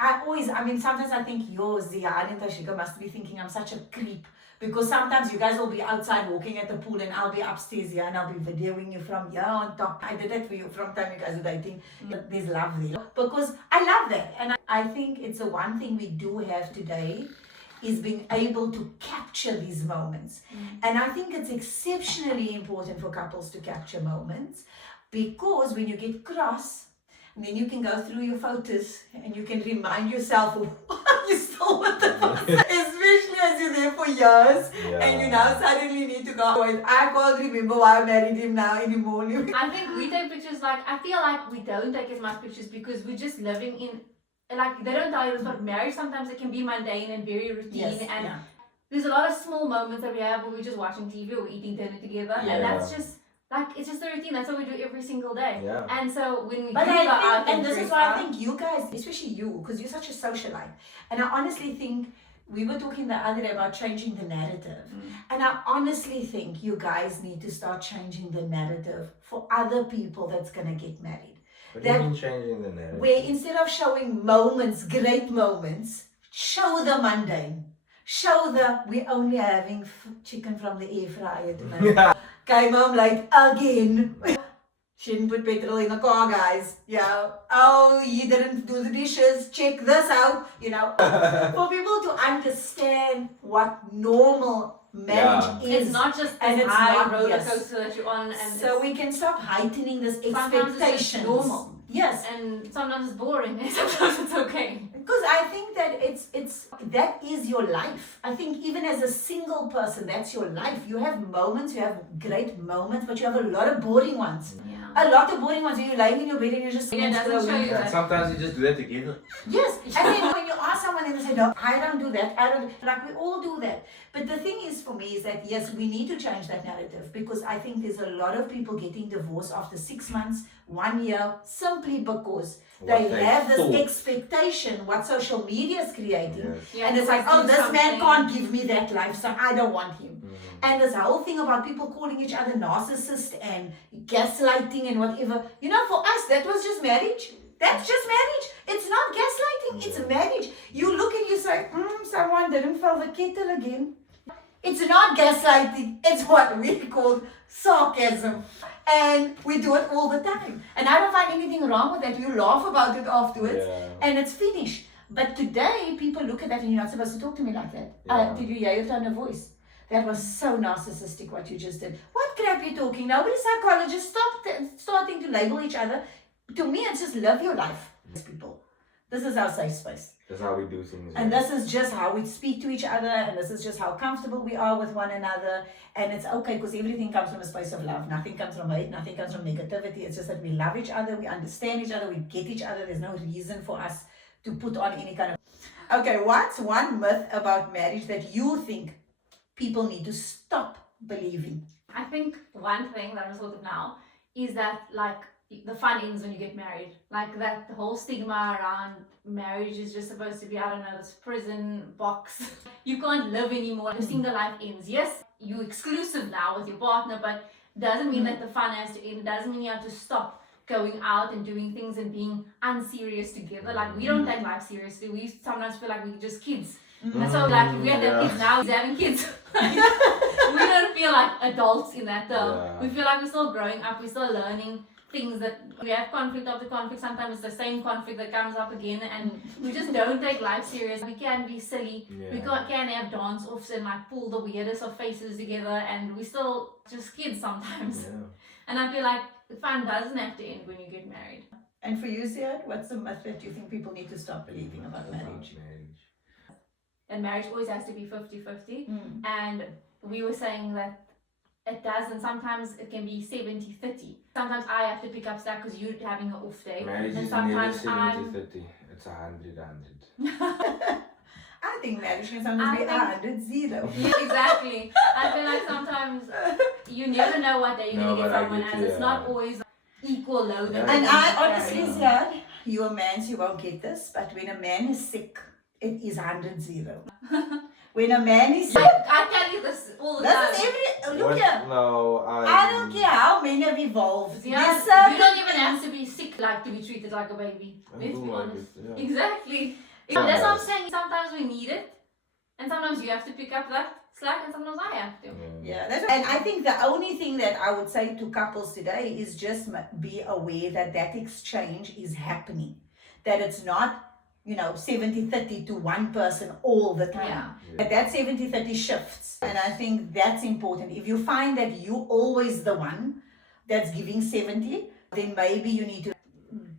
sometimes I think Ziyaad and Tashreeqa must be thinking I'm such a creep because sometimes you guys will be outside walking at the pool and I'll be upstairs here and I'll be videoing you from here on top. I did that for you from time you guys were dating. There's love there because I love that. And I think it's the one thing we do have today is being able to capture these moments. And I think it's exceptionally important for couples to capture moments because when you get cross, and then you can go through your photos and you can remind yourself of why you still with the person, especially as you're there for years and you now suddenly need to go, wait, I can't remember why I married him now anymore. I think we take pictures like, I feel like we don't take as much pictures because we're just living in, like, they don't tell you this, but marriage sometimes it can be mundane and very routine. And there's a lot of small moments that we have where we're just watching TV or we're eating dinner together. Yeah. And that's just, like, it's just the routine. That's what we do every single day. Yeah. And so when we But do go out and this dress is why up, I think you guys, especially you, because you're such a socialite, and I honestly think we were talking the other day about changing the narrative, and I honestly think you guys need to start changing the narrative for other people that's gonna get married. What do you mean changing the narrative? Where instead of showing moments, great moments, show the mundane. Show the, we're only having chicken from the air fryer tonight. Came home late again. She didn't put petrol in the car, guys. Yeah. Oh, you didn't do the dishes. Check this out. For people to understand what normal marriage is. it's not just and this it's high not- roller yes. coaster that you're on. And So we can stop heightening this sometimes it's just expectations. normal. Yes. And sometimes it's boring and sometimes it's okay. Because I think that that is your life. I think even as a single person, that's your life. You have moments, you have great moments, but you have a lot of boring ones. Yeah. A lot of boring ones where you're lying in your bed and you're just Yeah, it doesn't show you Yeah, that. sometimes you just do that together. Yes, and then when you ask someone and they say, no, I don't do that, like we all do that. But the thing is for me is that yes, we need to change that narrative because I think there's a lot of people getting divorced after 6 months, 1 year, simply because they What they have this thought. expectation what social media is creating. Yes. Yeah, And it's like, let's oh, do this man something. can't give me that life, so I don't want him. Mm. And this whole thing about people calling each other narcissist and gaslighting and whatever. For us, that was just marriage. That's just marriage. It's not gaslighting, it's marriage. You look and you say, someone didn't fill the kettle again. It's not gaslighting, it's what we call sarcasm. And we do it all the time. And I don't find anything wrong with that. You laugh about it afterwards and it's finished. But today, people look at that and you're not supposed to talk to me like that. Yeah. Did you hear your tone of voice? That was so narcissistic what you just did. What crap you talking? Nobody's psychologist. Stop starting to label each other. To me, it's just live your life. People, this is our safe space. That's how we do things. And this is just how we speak to each other, and this is just how comfortable we are with one another. And it's okay because everything comes from a space of love. Nothing comes from hate, nothing comes from negativity. It's just that we love each other, we understand each other, we get each other. There's no reason for us to put on any kind of... Okay, what's one myth about marriage that you think people need to stop believing? I think one thing that I'm thought of now is that like the fun ends when you get married. Like that the whole stigma around marriage is just supposed to be, I don't know, this prison box. You can't live anymore. Your single life ends. Yes, you're exclusive now with your partner, but doesn't mean that the fun has to end. It doesn't mean you have to stop going out and doing things and being unserious together. Like we don't take life seriously. We sometimes feel like we're just kids. And so like if we have kids now, he's having kids. We don't feel like adults in that term. Yeah. We feel like we're still growing up, we're still learning things that we have conflict after conflict. Sometimes it's the same conflict that comes up again, and we just don't take life serious. We can be silly. Yeah. We can have dance offs and like pull the weirdest of faces together, and we still just kids sometimes. Yeah. And I feel like the fun doesn't have to end when you get married. And for you, Ziyaad, what's the myth that you think people need to stop believing about marriage? And marriage always has to be 50-50. Mm. And we were saying that it doesn't. Sometimes it can be 70-30. Sometimes I have to pick up slack because you're having an off day. Marriage and is never sometimes 70-30. It's 100-100. I think marriage can sometimes be 100-0. Yeah, exactly. I feel like sometimes you never know what day you're No, going to get but I someone get as. you, It's not always equal load. Yeah. And I honestly, Yeah. Ziyaad, you're a man, so you won't get this, but when a man is sick, it is 100-0. When a man is sick, I tell you this all the this time. is look What? here. No, I don't care how men have evolved. Yeah, There's you certain don't even have things- to be sick like to be treated like a baby. Let's be do like honest. it, yeah. Exactly. Some That's what I'm guys. saying. Sometimes we need it, and sometimes you have to pick up that slack, and sometimes I have to. Yeah, that's and I think the only thing that I would say to couples today is just be aware that that exchange is happening. That it's not, 70-30 to one person all the time. Yeah. But that 70-30 shifts. And I think that's important. If you find that you're always the one that's giving 70, then maybe you need to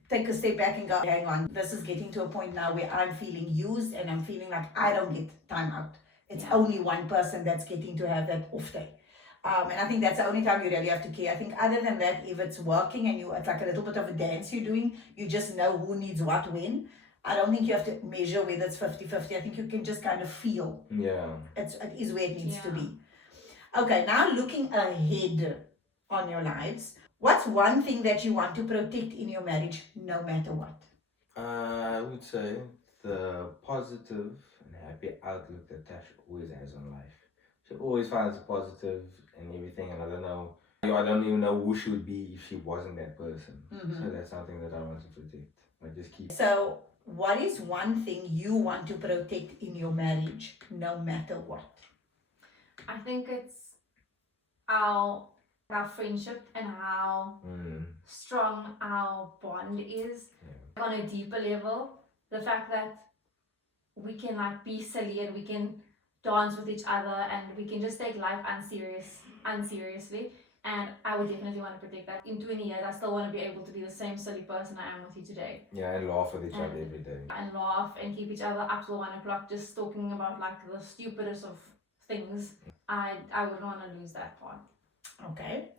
take a step back and go, hang on, this is getting to a point now where I'm feeling used and I'm feeling like I don't get time out. It's Yeah. only one person that's getting to have that off day. And I think that's the only time you really have to care. I think other than that, if it's working and it's like a little bit of a dance you're doing, you just know who needs what when. I don't think you have to measure whether it's 50-50. I think you can just kind of feel Yeah. it is where it needs to Yeah. be. Okay, now looking ahead on your lives, what's one thing that you want to protect in your marriage no matter what? I would say the positive and happy outlook that Tash always has on life. She always finds the positive in everything, and I don't even know who she would be if she wasn't that person. Mhm. So that's something that I want to protect. I just keep. So, what is one thing you want to protect in your marriage no matter what? I think it's our friendship and how strong our bond is on a deeper level. The fact that we can like be silly and we can dance with each other and we can just take life unseriously. And I would definitely want to protect that. In 20 years, I still want to be able to be the same silly person I am with you today. Yeah, and laugh with each other every day. And laugh and keep each other up till 1 o'clock just talking about like the stupidest of things. I wouldn't want to lose that part. Okay.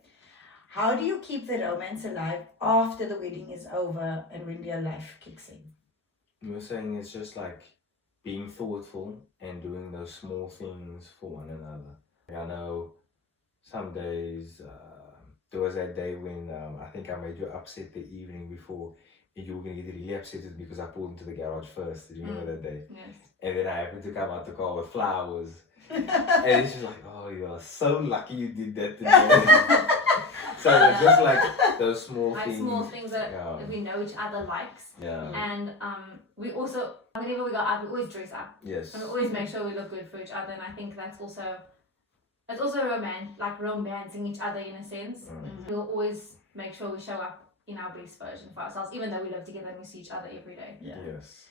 How do you keep the romance alive after the wedding is over and when real life kicks in? We were saying it's just like being thoughtful and doing those small things for one another. I know some days, there was that day when I think I made you upset the evening before, and you were going to get really upset with me because I pulled into the garage first. Do you remember that day? Yes. And then I happened to come out the car with flowers. And she's like, oh, you are so lucky you did that today. So it's just like those small Like things. small things that Yeah. we know each other likes. Yeah. And we also, whenever we go out, we always dress up. Yes. And we always make sure we look good for each other. And I think that's also romancing each other in a sense. We'll always make sure we show up in our best version for ourselves, even though we live together and we see each other every day. Yeah. Yes.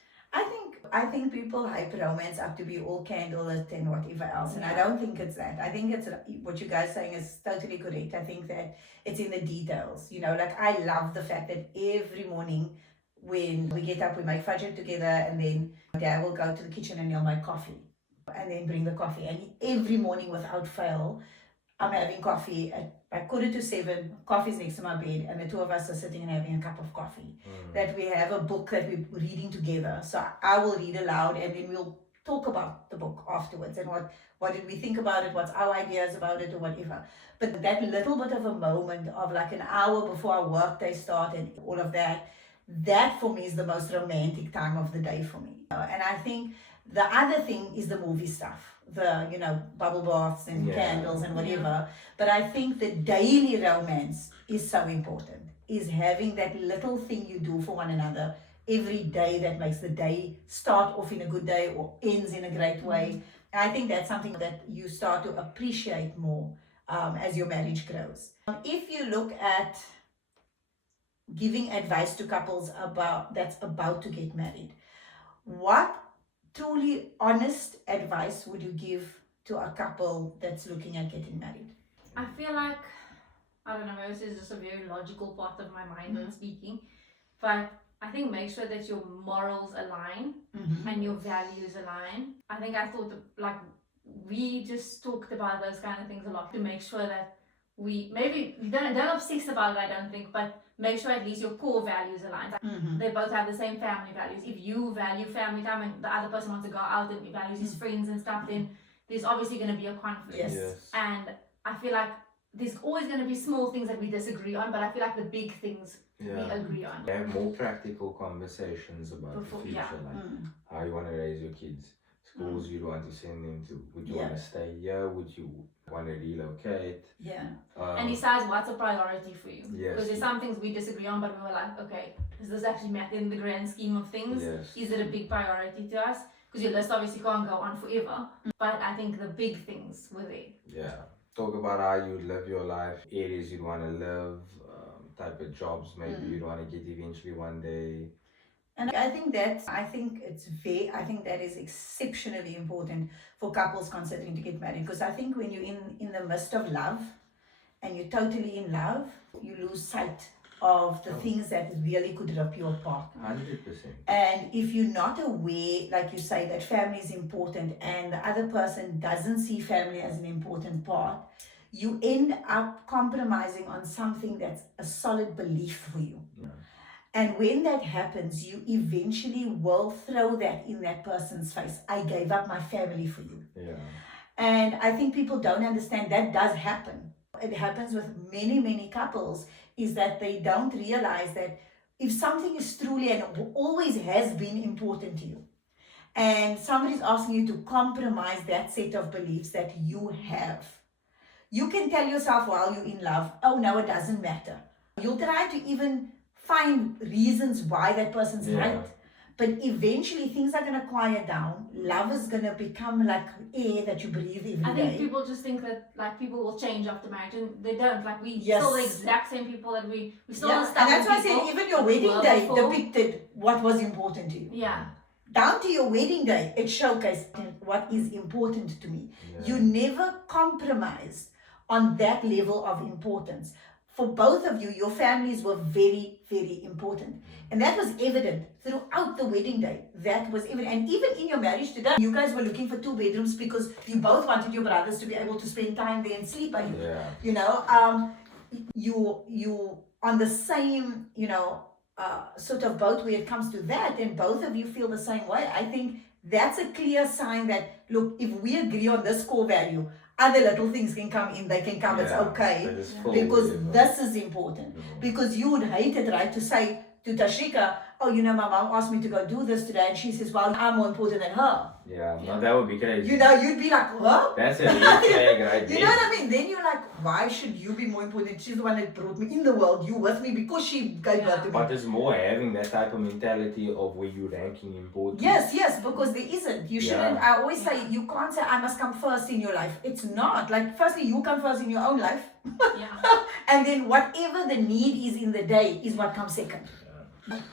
I think people hype romance up to be all candlelit and whatever else, and I don't think it's that. I think it's what you guys saying is totally correct. I think that it's in the details. Like I love the fact that every morning when we get up, we make fajr together, and then Dad will go to the kitchen and he'll make coffee, and then bring the coffee. And every morning, without fail, I'm having coffee at 6:45, coffee's next to my bed, and the two of us are sitting and having a cup of coffee. That we have a book that we're reading together. So I will read aloud and then we'll talk about the book afterwards and what did we think about it, what's our ideas about it or whatever. But that little bit of a moment of like an hour before our work day start and all of that for me is the most romantic time of the day for me. And I think the other thing is the movie stuff. The bubble baths and candles and whatever. But I think the daily romance is so important, is having that little thing you do for one another every day that makes the day start off in a good day or ends in a great way. And I think that's something that you start to appreciate more as your marriage grows. If you look at giving advice to couples that's about to get married, what truly honest advice would you give to a couple that's looking at getting married? I feel like, I don't know, maybe this is just a very logical part of my mind when speaking, but I think make sure that your morals align and your values align. I think I thought like we just talked about those kind of things a lot to make sure that we maybe don't obsess about it, I don't think, but make sure at least your core values align. Like, they both have the same family values. If you value family time and the other person wants to go out and values his friends and stuff, then there's obviously going to be a conflict. Yes. And I feel like there's always going to be small things that we disagree on, but I feel like the big things we agree on. Have more practical conversations about the future, like how you want to raise your kids, schools you want to send them to. Would you want to stay here? Would you want to relocate? And decides what's a priority for you. Because there's some things we disagree on, but we were like, okay, does this actually matter in the grand scheme of things? Is it a big priority to us? Because your list obviously can't go on forever, but I think the big things were there. Talk about how you live your life, areas you'd want to live, type of jobs maybe you'd want to get eventually one day. And I think that is exceptionally important for couples considering to get married, because I think when you're in the midst of love and you're totally in love, you lose sight of the things that really could rip you apart. 100%. And if you're not aware, like you say, that family is important and the other person doesn't see family as an important part, you end up compromising on something that's a solid belief for you. And when that happens, you eventually will throw that in that person's face. I gave up my family for you. And I think people don't understand that does happen. It happens with many, many couples, is that they don't realize that if something is truly and always has been important to you, and somebody's asking you to compromise that set of beliefs that you have, you can tell yourself while you're in love, oh no, it doesn't matter. You'll try to even find reasons why that person's right. But eventually things are going to quiet down. Love is going to become like air that you breathe every day. I think people just think that like people will change after marriage, and they don't. Like we still the exact same people that we still understand. And that's why I said even your wedding day depicted what was important to you. Down to your wedding day, it showcased what is important to me. You never compromised on that level of importance. For both of you, your families were very, very important. And that was evident throughout the wedding day. That was evident. And even in your marriage today, you guys were looking for 2 bedrooms because you both wanted your brothers to be able to spend time there and sleep by you. You know, you on the same, sort of boat where it comes to that, and both of you feel the same way. I think that's a clear sign that, look, if we agree on this core value, other little things can come in, they can come, it's okay, because this is important. Because you would hate it, right, to say to Tashreeqa, oh, my mom asked me to go do this today, and she says, well, I'm more important than her. No, that would be crazy. You'd be like, what? That's a red flag right You know what I mean? Then you're like, why should you be more important? She's the one that brought me in the world, you with me, because she gave birth to me. But it's more having that type of mentality of where you're ranking important. Yes, because there isn't. You shouldn't. I always say, you can't say, I must come first in your life. It's not. Like, firstly, you come first in your own life. And then whatever the need is in the day is what comes second.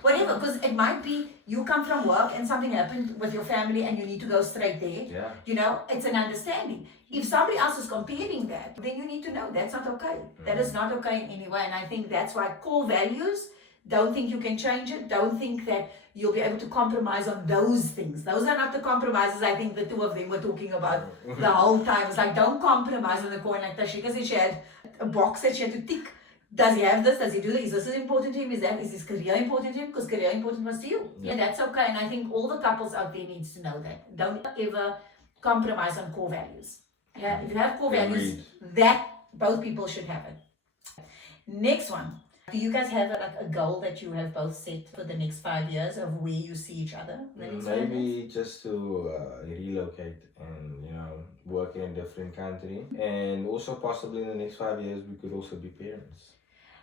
Whatever, because it might be you come from work and something happened with your family and you need to go straight there. It's an understanding. If somebody else is comparing that, then you need to know that's not okay. That is not okay in any way. And I think that's why core values, don't think you can change it. Don't think that you'll be able to compromise on those things. Those are not the compromises I think the two of them were talking about the whole time. It's like, don't compromise on the core. Like Tashreeqa said, she had a box that she had to tick. Does he have this? Does he do this? Is this important to him? Is his career important to him? Because career important was to you. And that's okay. And I think all the couples out there needs to know that. Don't ever compromise on core values. If you have core values, that both people should have it. Next one. Do you guys have a goal that you have both set for the next 5 years of where you see each other? Maybe just to relocate and work in a different country, and also possibly in the next 5 years we could also be parents.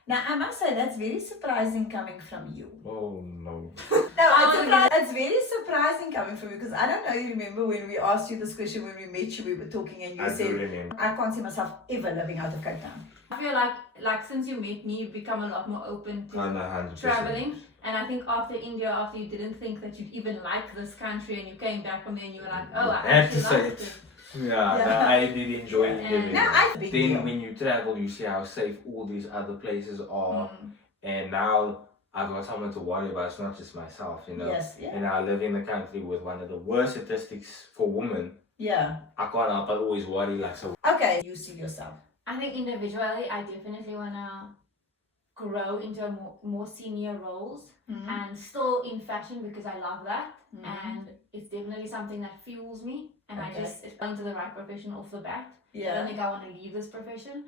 Now I must say that's very surprising coming from you. Oh no. It's very surprising coming from you, because I don't know, you remember when we asked you this question when we met you, we were talking and you said, I can't see myself ever living out of Cape Town. I feel like since you met me, you've become a lot more open to I'm 100%. traveling. And I think after India, after you didn't think that you'd even like this country, and you came back from there and you were like, oh, I I have to actually say liked it. it. Yeah, Yeah. no, I did enjoy And- living Now there. I big Then deal. when you travel, you see how safe all these other places are, Mm. and now I've got someone to worry about. It's not just myself, you know. Yes, yeah. And I live in a country with one of the worst statistics for women. Yeah. I can't help but always worry, like, so. Okay, you see yourself. I think individually, I definitely want to grow into more senior roles Mhm. and still in fashion because I love that. Mhm. And it's definitely something that fuels me. And Okay. I just fell into the right profession off the bat. I don't Yeah. think I want to leave this profession.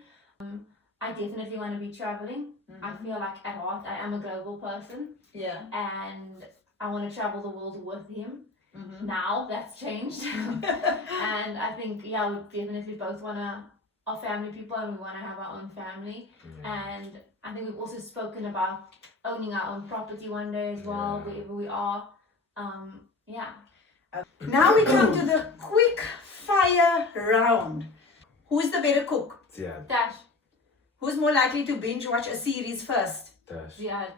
I definitely want to be traveling. I Mhm. feel like at heart I am a global person Yeah. and I want to travel the world with him. Mhm. Now that's changed. And I think, yeah, we definitely both want to, are family people and we want to have our own family. And I think we've also spoken about owning our own property one day as well, Yeah. wherever we are. Yeah. Now we come to the quick fire round. Who's the better cook? Ziyaad. Dash. Who's more likely to binge watch a series first? Tash. Ziyaad.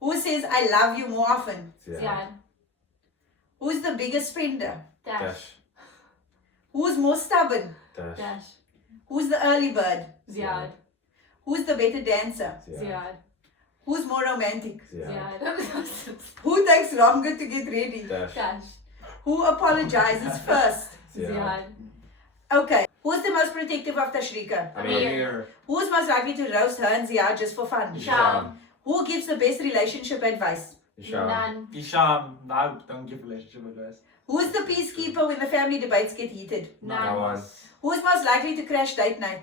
Who says I love you more often? Ziyaad. Ziyaad. Who's the biggest spender? Dash. Tash. Who's more stubborn? Tash. Dash. Who's the early bird? Ziyaad. Who's the better dancer? Ziyaad. Ziyaad. Who's more romantic? Ziyaad. Ziyaad. Who takes longer to get ready? Tash. Dash. Who apologizes first? Ziyaad. Okay. Who's the most protective of Tashreeqa? Amir. Who's most likely to roast her and Ziyaad just for fun? Isham. Who gives the best relationship advice? Isham. None. Isham, no, don't give relationship advice. Who's the peacekeeper when the family debates get heated? No None. one. Who's most likely to crash date night?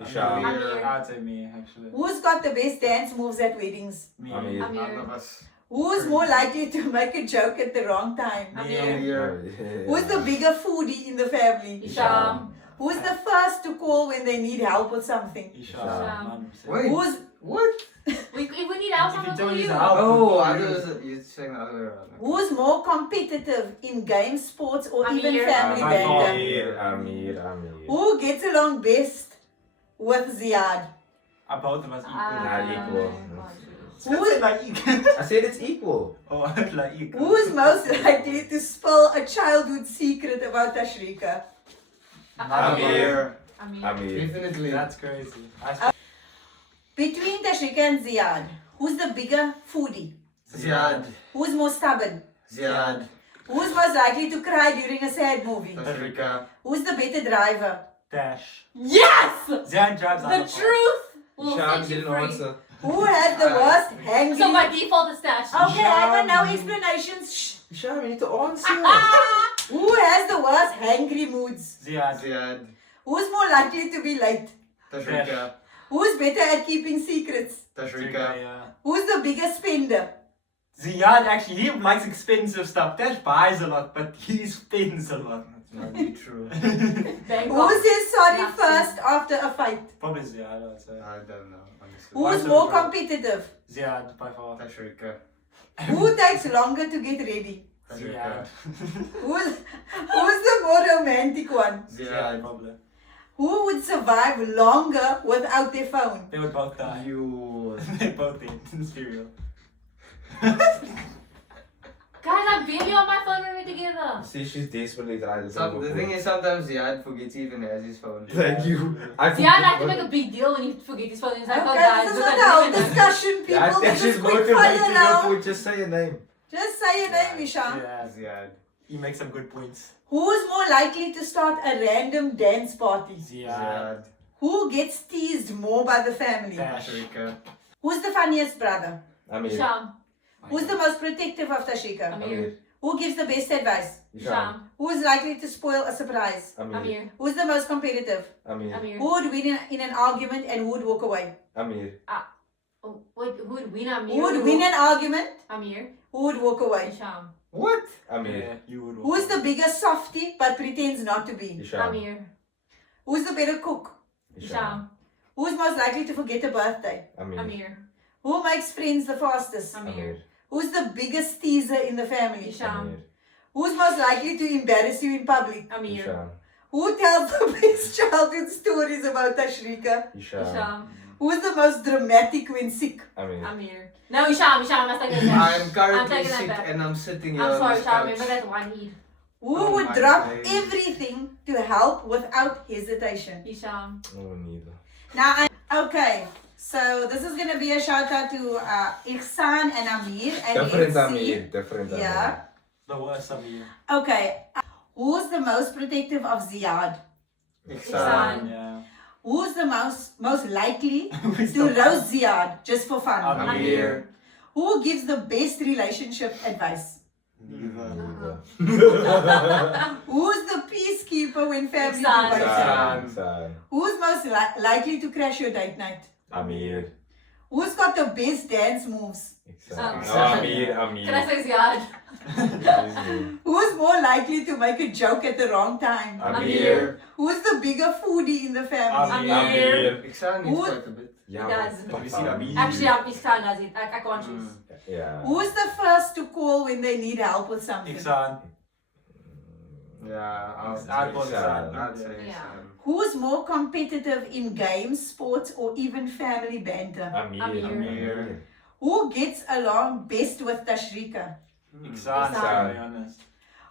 Isham. Amir. I'd say me, actually. Who's got the best dance moves at weddings? Me. Amir. None Amir. of us. Who's more likely to make a joke at the wrong time? Amir. Who's the bigger foodie in the family? Isham. Who's the first to call when they need help with something? Isham. Isham. 100%. Wait. Who's What? If we need help, If I'm you not don't for use you. the help. Oh, I thought you're saying the other way around. who's more competitive in games, sports, or even Amir. family By banter? far. Amir. Who gets along best with Ziyaad? Both of us equal. Not equal. Who's, I said it's equal. Oh, like equal. who's most likely to spill a childhood secret about Tashreeqa? Amir. Amir. Definitely. That's crazy. Between Tashreeqa and Ziyaad, who's the bigger foodie? Ziyaad. Who's more stubborn? Ziyaad. Who's most likely to cry during a sad movie? Tashreeqa. Who's the better driver? Dash. Yes! Ziyaad drives The out of truth will Isham set you didn't free. answer. Who had the worst hangry? So by default, it's Dash. Okay, I got no explanations. Shh. Isham, you need to answer. Who has the worst hangry moods? Ziyaad. Ziyaad. Who's more likely to be late? Tashreeqa. Who's better at keeping secrets? Tashreeqa. Yeah. Who's the biggest spender? Ziyaad actually, he likes expensive stuff. Dash buys a lot, but he spends a lot. Might be true. Bangkok. Who says sorry Nothing. first after a fight? Probably Ziyaad, I'd say. I don't know, honestly. Who's Why more so competitive? Ziyaad, by far. Tashreeqa. Who takes longer to get ready? Tashreeqa. Who's the more romantic one? Ziyaad, Ziyaad. probably. Who would survive longer without their phone? They would both die. You. They both did. It's real. Guys, I'm barely on my phone when we're together. See, she's desperately trying to The thing is, sometimes Ziyaad forgets he even has his phone. Thank you. Ziyaad like to make a big deal when you forget his phone. He's like, oh Okay, guys, this is look not at our me. discussion, people. Yeah, This she's is quick fire motivating now. you. Just say your name. Just say your name, Isha. Yeah, Ziyaad. you make some good points. Who's more likely to start a random dance party? Ziyaad. Ziyaad. Who gets teased more by the family? Dash. Tashreeqa. Who's the funniest brother? Amir. Isham. Who's the most protective of Tashreeqa? Amir. Who gives the best advice? Isham. Who is likely to spoil a surprise? Amir. Amir. Who's the most competitive? Amir. Amir. Who would win in an argument and who would walk away? Amir. Oh, wait, who would win? Amir. Who would win an argument? Amir. Who would walk away? Isham. What? Amir. Yeah, you would. Who's the biggest softie but pretends not to be? Isham. Amir. Who's the better cook? Isham. Who's most likely to forget a birthday? Amir. Amir. Who makes friends the fastest? Amir. Who's the biggest teaser in the family? Isham. Amir. Who's most likely to embarrass you in public? Amir. Isham. Who tells the best childhood stories about Tashreeqa? Isham. Who's the most dramatic when sick? I mean, Amir. No, Isham. I must take it back. I'm I'm currently taking that sick back. and I'm sitting here I'm on sorry, this Isham. couch. Remember that one heat. Who Oh would my drop days. everything to help without hesitation? Isham. no neither. Now, okay, so this is gonna be a shout out to Ihsan and Amir. And Different let's see- Amir, different Yeah. The worst of you. Okay, who's the most protective of Ziyaad? Ihsan. Yeah. Who's the most likely Who's to the- roast Ziyaad just for fun? Amir. Who gives the best relationship advice? Neither. Who's the peacekeeper when family Ihsan. debates happen? Ihsan. Who's most likely to crash your date night? Amir. Who's got the best dance moves? Ihsan. Ihsan. No, Amir, Can I Amir. say Ziyaad? Who's more likely to make a joke at the wrong time? Amir. Who's the bigger foodie in the family? Amir. Ihsan needs quite a bit. Yeah, does. but You see Amir. Actually, Isham does it. I can't choose. Yeah. Who's the first to call when they need help with something? Ihsan. Yeah, I'd call Ihsan. I'd say Yeah. Ihsan. Who's more competitive in games, sports, or even family banter? Amir. Amir. Amir. Who gets along best with Tashreeqa? Ihsan, to Ihsan. be honest.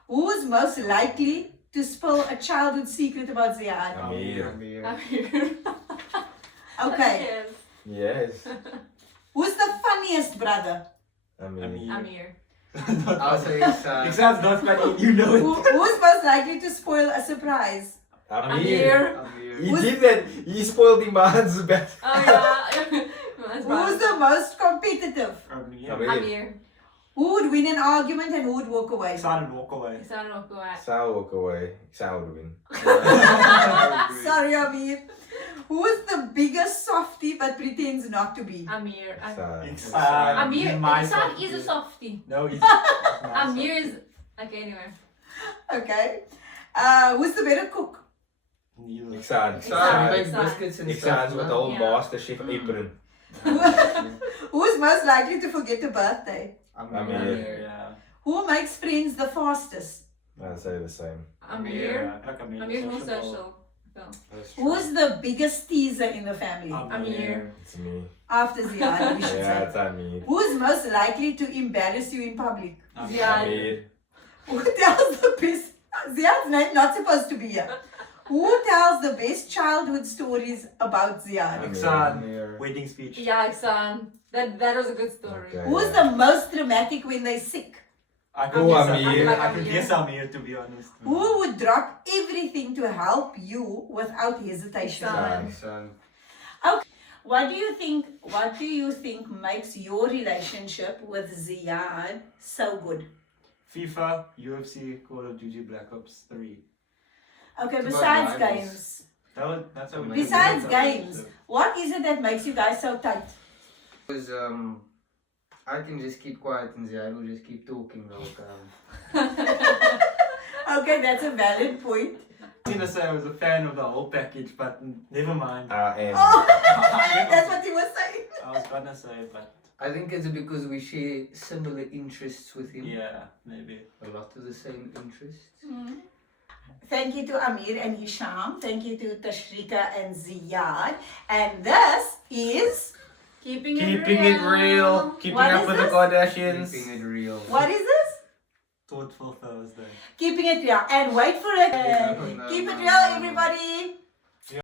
Who's most likely to spill a childhood secret about Ziyaad? Amir. Amir. Amir. Okay. Yes. Yes. Who's the funniest brother? Amir. Amir. I'll say Ihsan. Ihsan's not funny, you know it. Who's most likely to spoil a surprise? Amir. Amir. He did that. He spoiled him behind back. Oh yeah. That's Who's the most competitive? Amir. Amir. Amir. Who would win an argument and who would walk away? Ihsan would walk away. Ihsan will go out. Sal walk away. Sal would win. Sorry, Amir. Who's the biggest softie but pretends not to be? Amir. Sal. Ihsan. Amir. He's my Ihsan is a softie. softie. No, he's my Amir softie. is. Okay, anyway. Okay. Who's the better cook? Neither. Ihsan. Ihsan Ihsan. makes biscuits and Ihsan's stuff. with the man. whole Yeah. master chef apron. Who's most likely to forget a birthday? Amir. Amir, yeah. Who makes friends the fastest? I'd say the same. Amir. Yeah, like Amir. Amir's more sociable. social. So. That's true. Who's the biggest teaser in the family? Amir. It's me. After Ziyaad, we should Yeah, say. it's Amir. Who's most likely to embarrass you in public? Ziyaad. Amir. Who tells the best? Ziyaad's name not supposed to be here. Who tells the best childhood stories about Ziyaad? Ihsan. Amir. Wedding speech. Yeah, Ihsan. That was a good story. Okay. Who's the most dramatic when they're sick? I could Oh, guess Amir. I could guess Amir, to be honest. Who would drop everything to help you without hesitation? Ihsan. Ihsan. What do you think makes your relationship with Ziyaad so good? FIFA, UFC, Call of Duty, Black Ops 3. Okay, It's about besides rivals. games. That's how we Besides do it. games, what is it that makes you guys so tight? Because I can just keep quiet and Ziyaad will just keep talking the whole time. Okay, that's a valid point. I was gonna say I was a fan of the whole package, but never mind. And Oh, that's what he was saying. I was gonna say, but I think it's because we share similar interests with him. yeah, maybe. A lot of the same interests. Thank you to Amir and Hisham. Thank you to Tashreeqa and Ziyaad. And this is, Keeping keeping it real. Keeping What up is with the this? Kardashians. Keeping it real. what is this? Thoughtful Thursday. Keeping it real. And wait for it. No, Keep it no, real, no. everybody.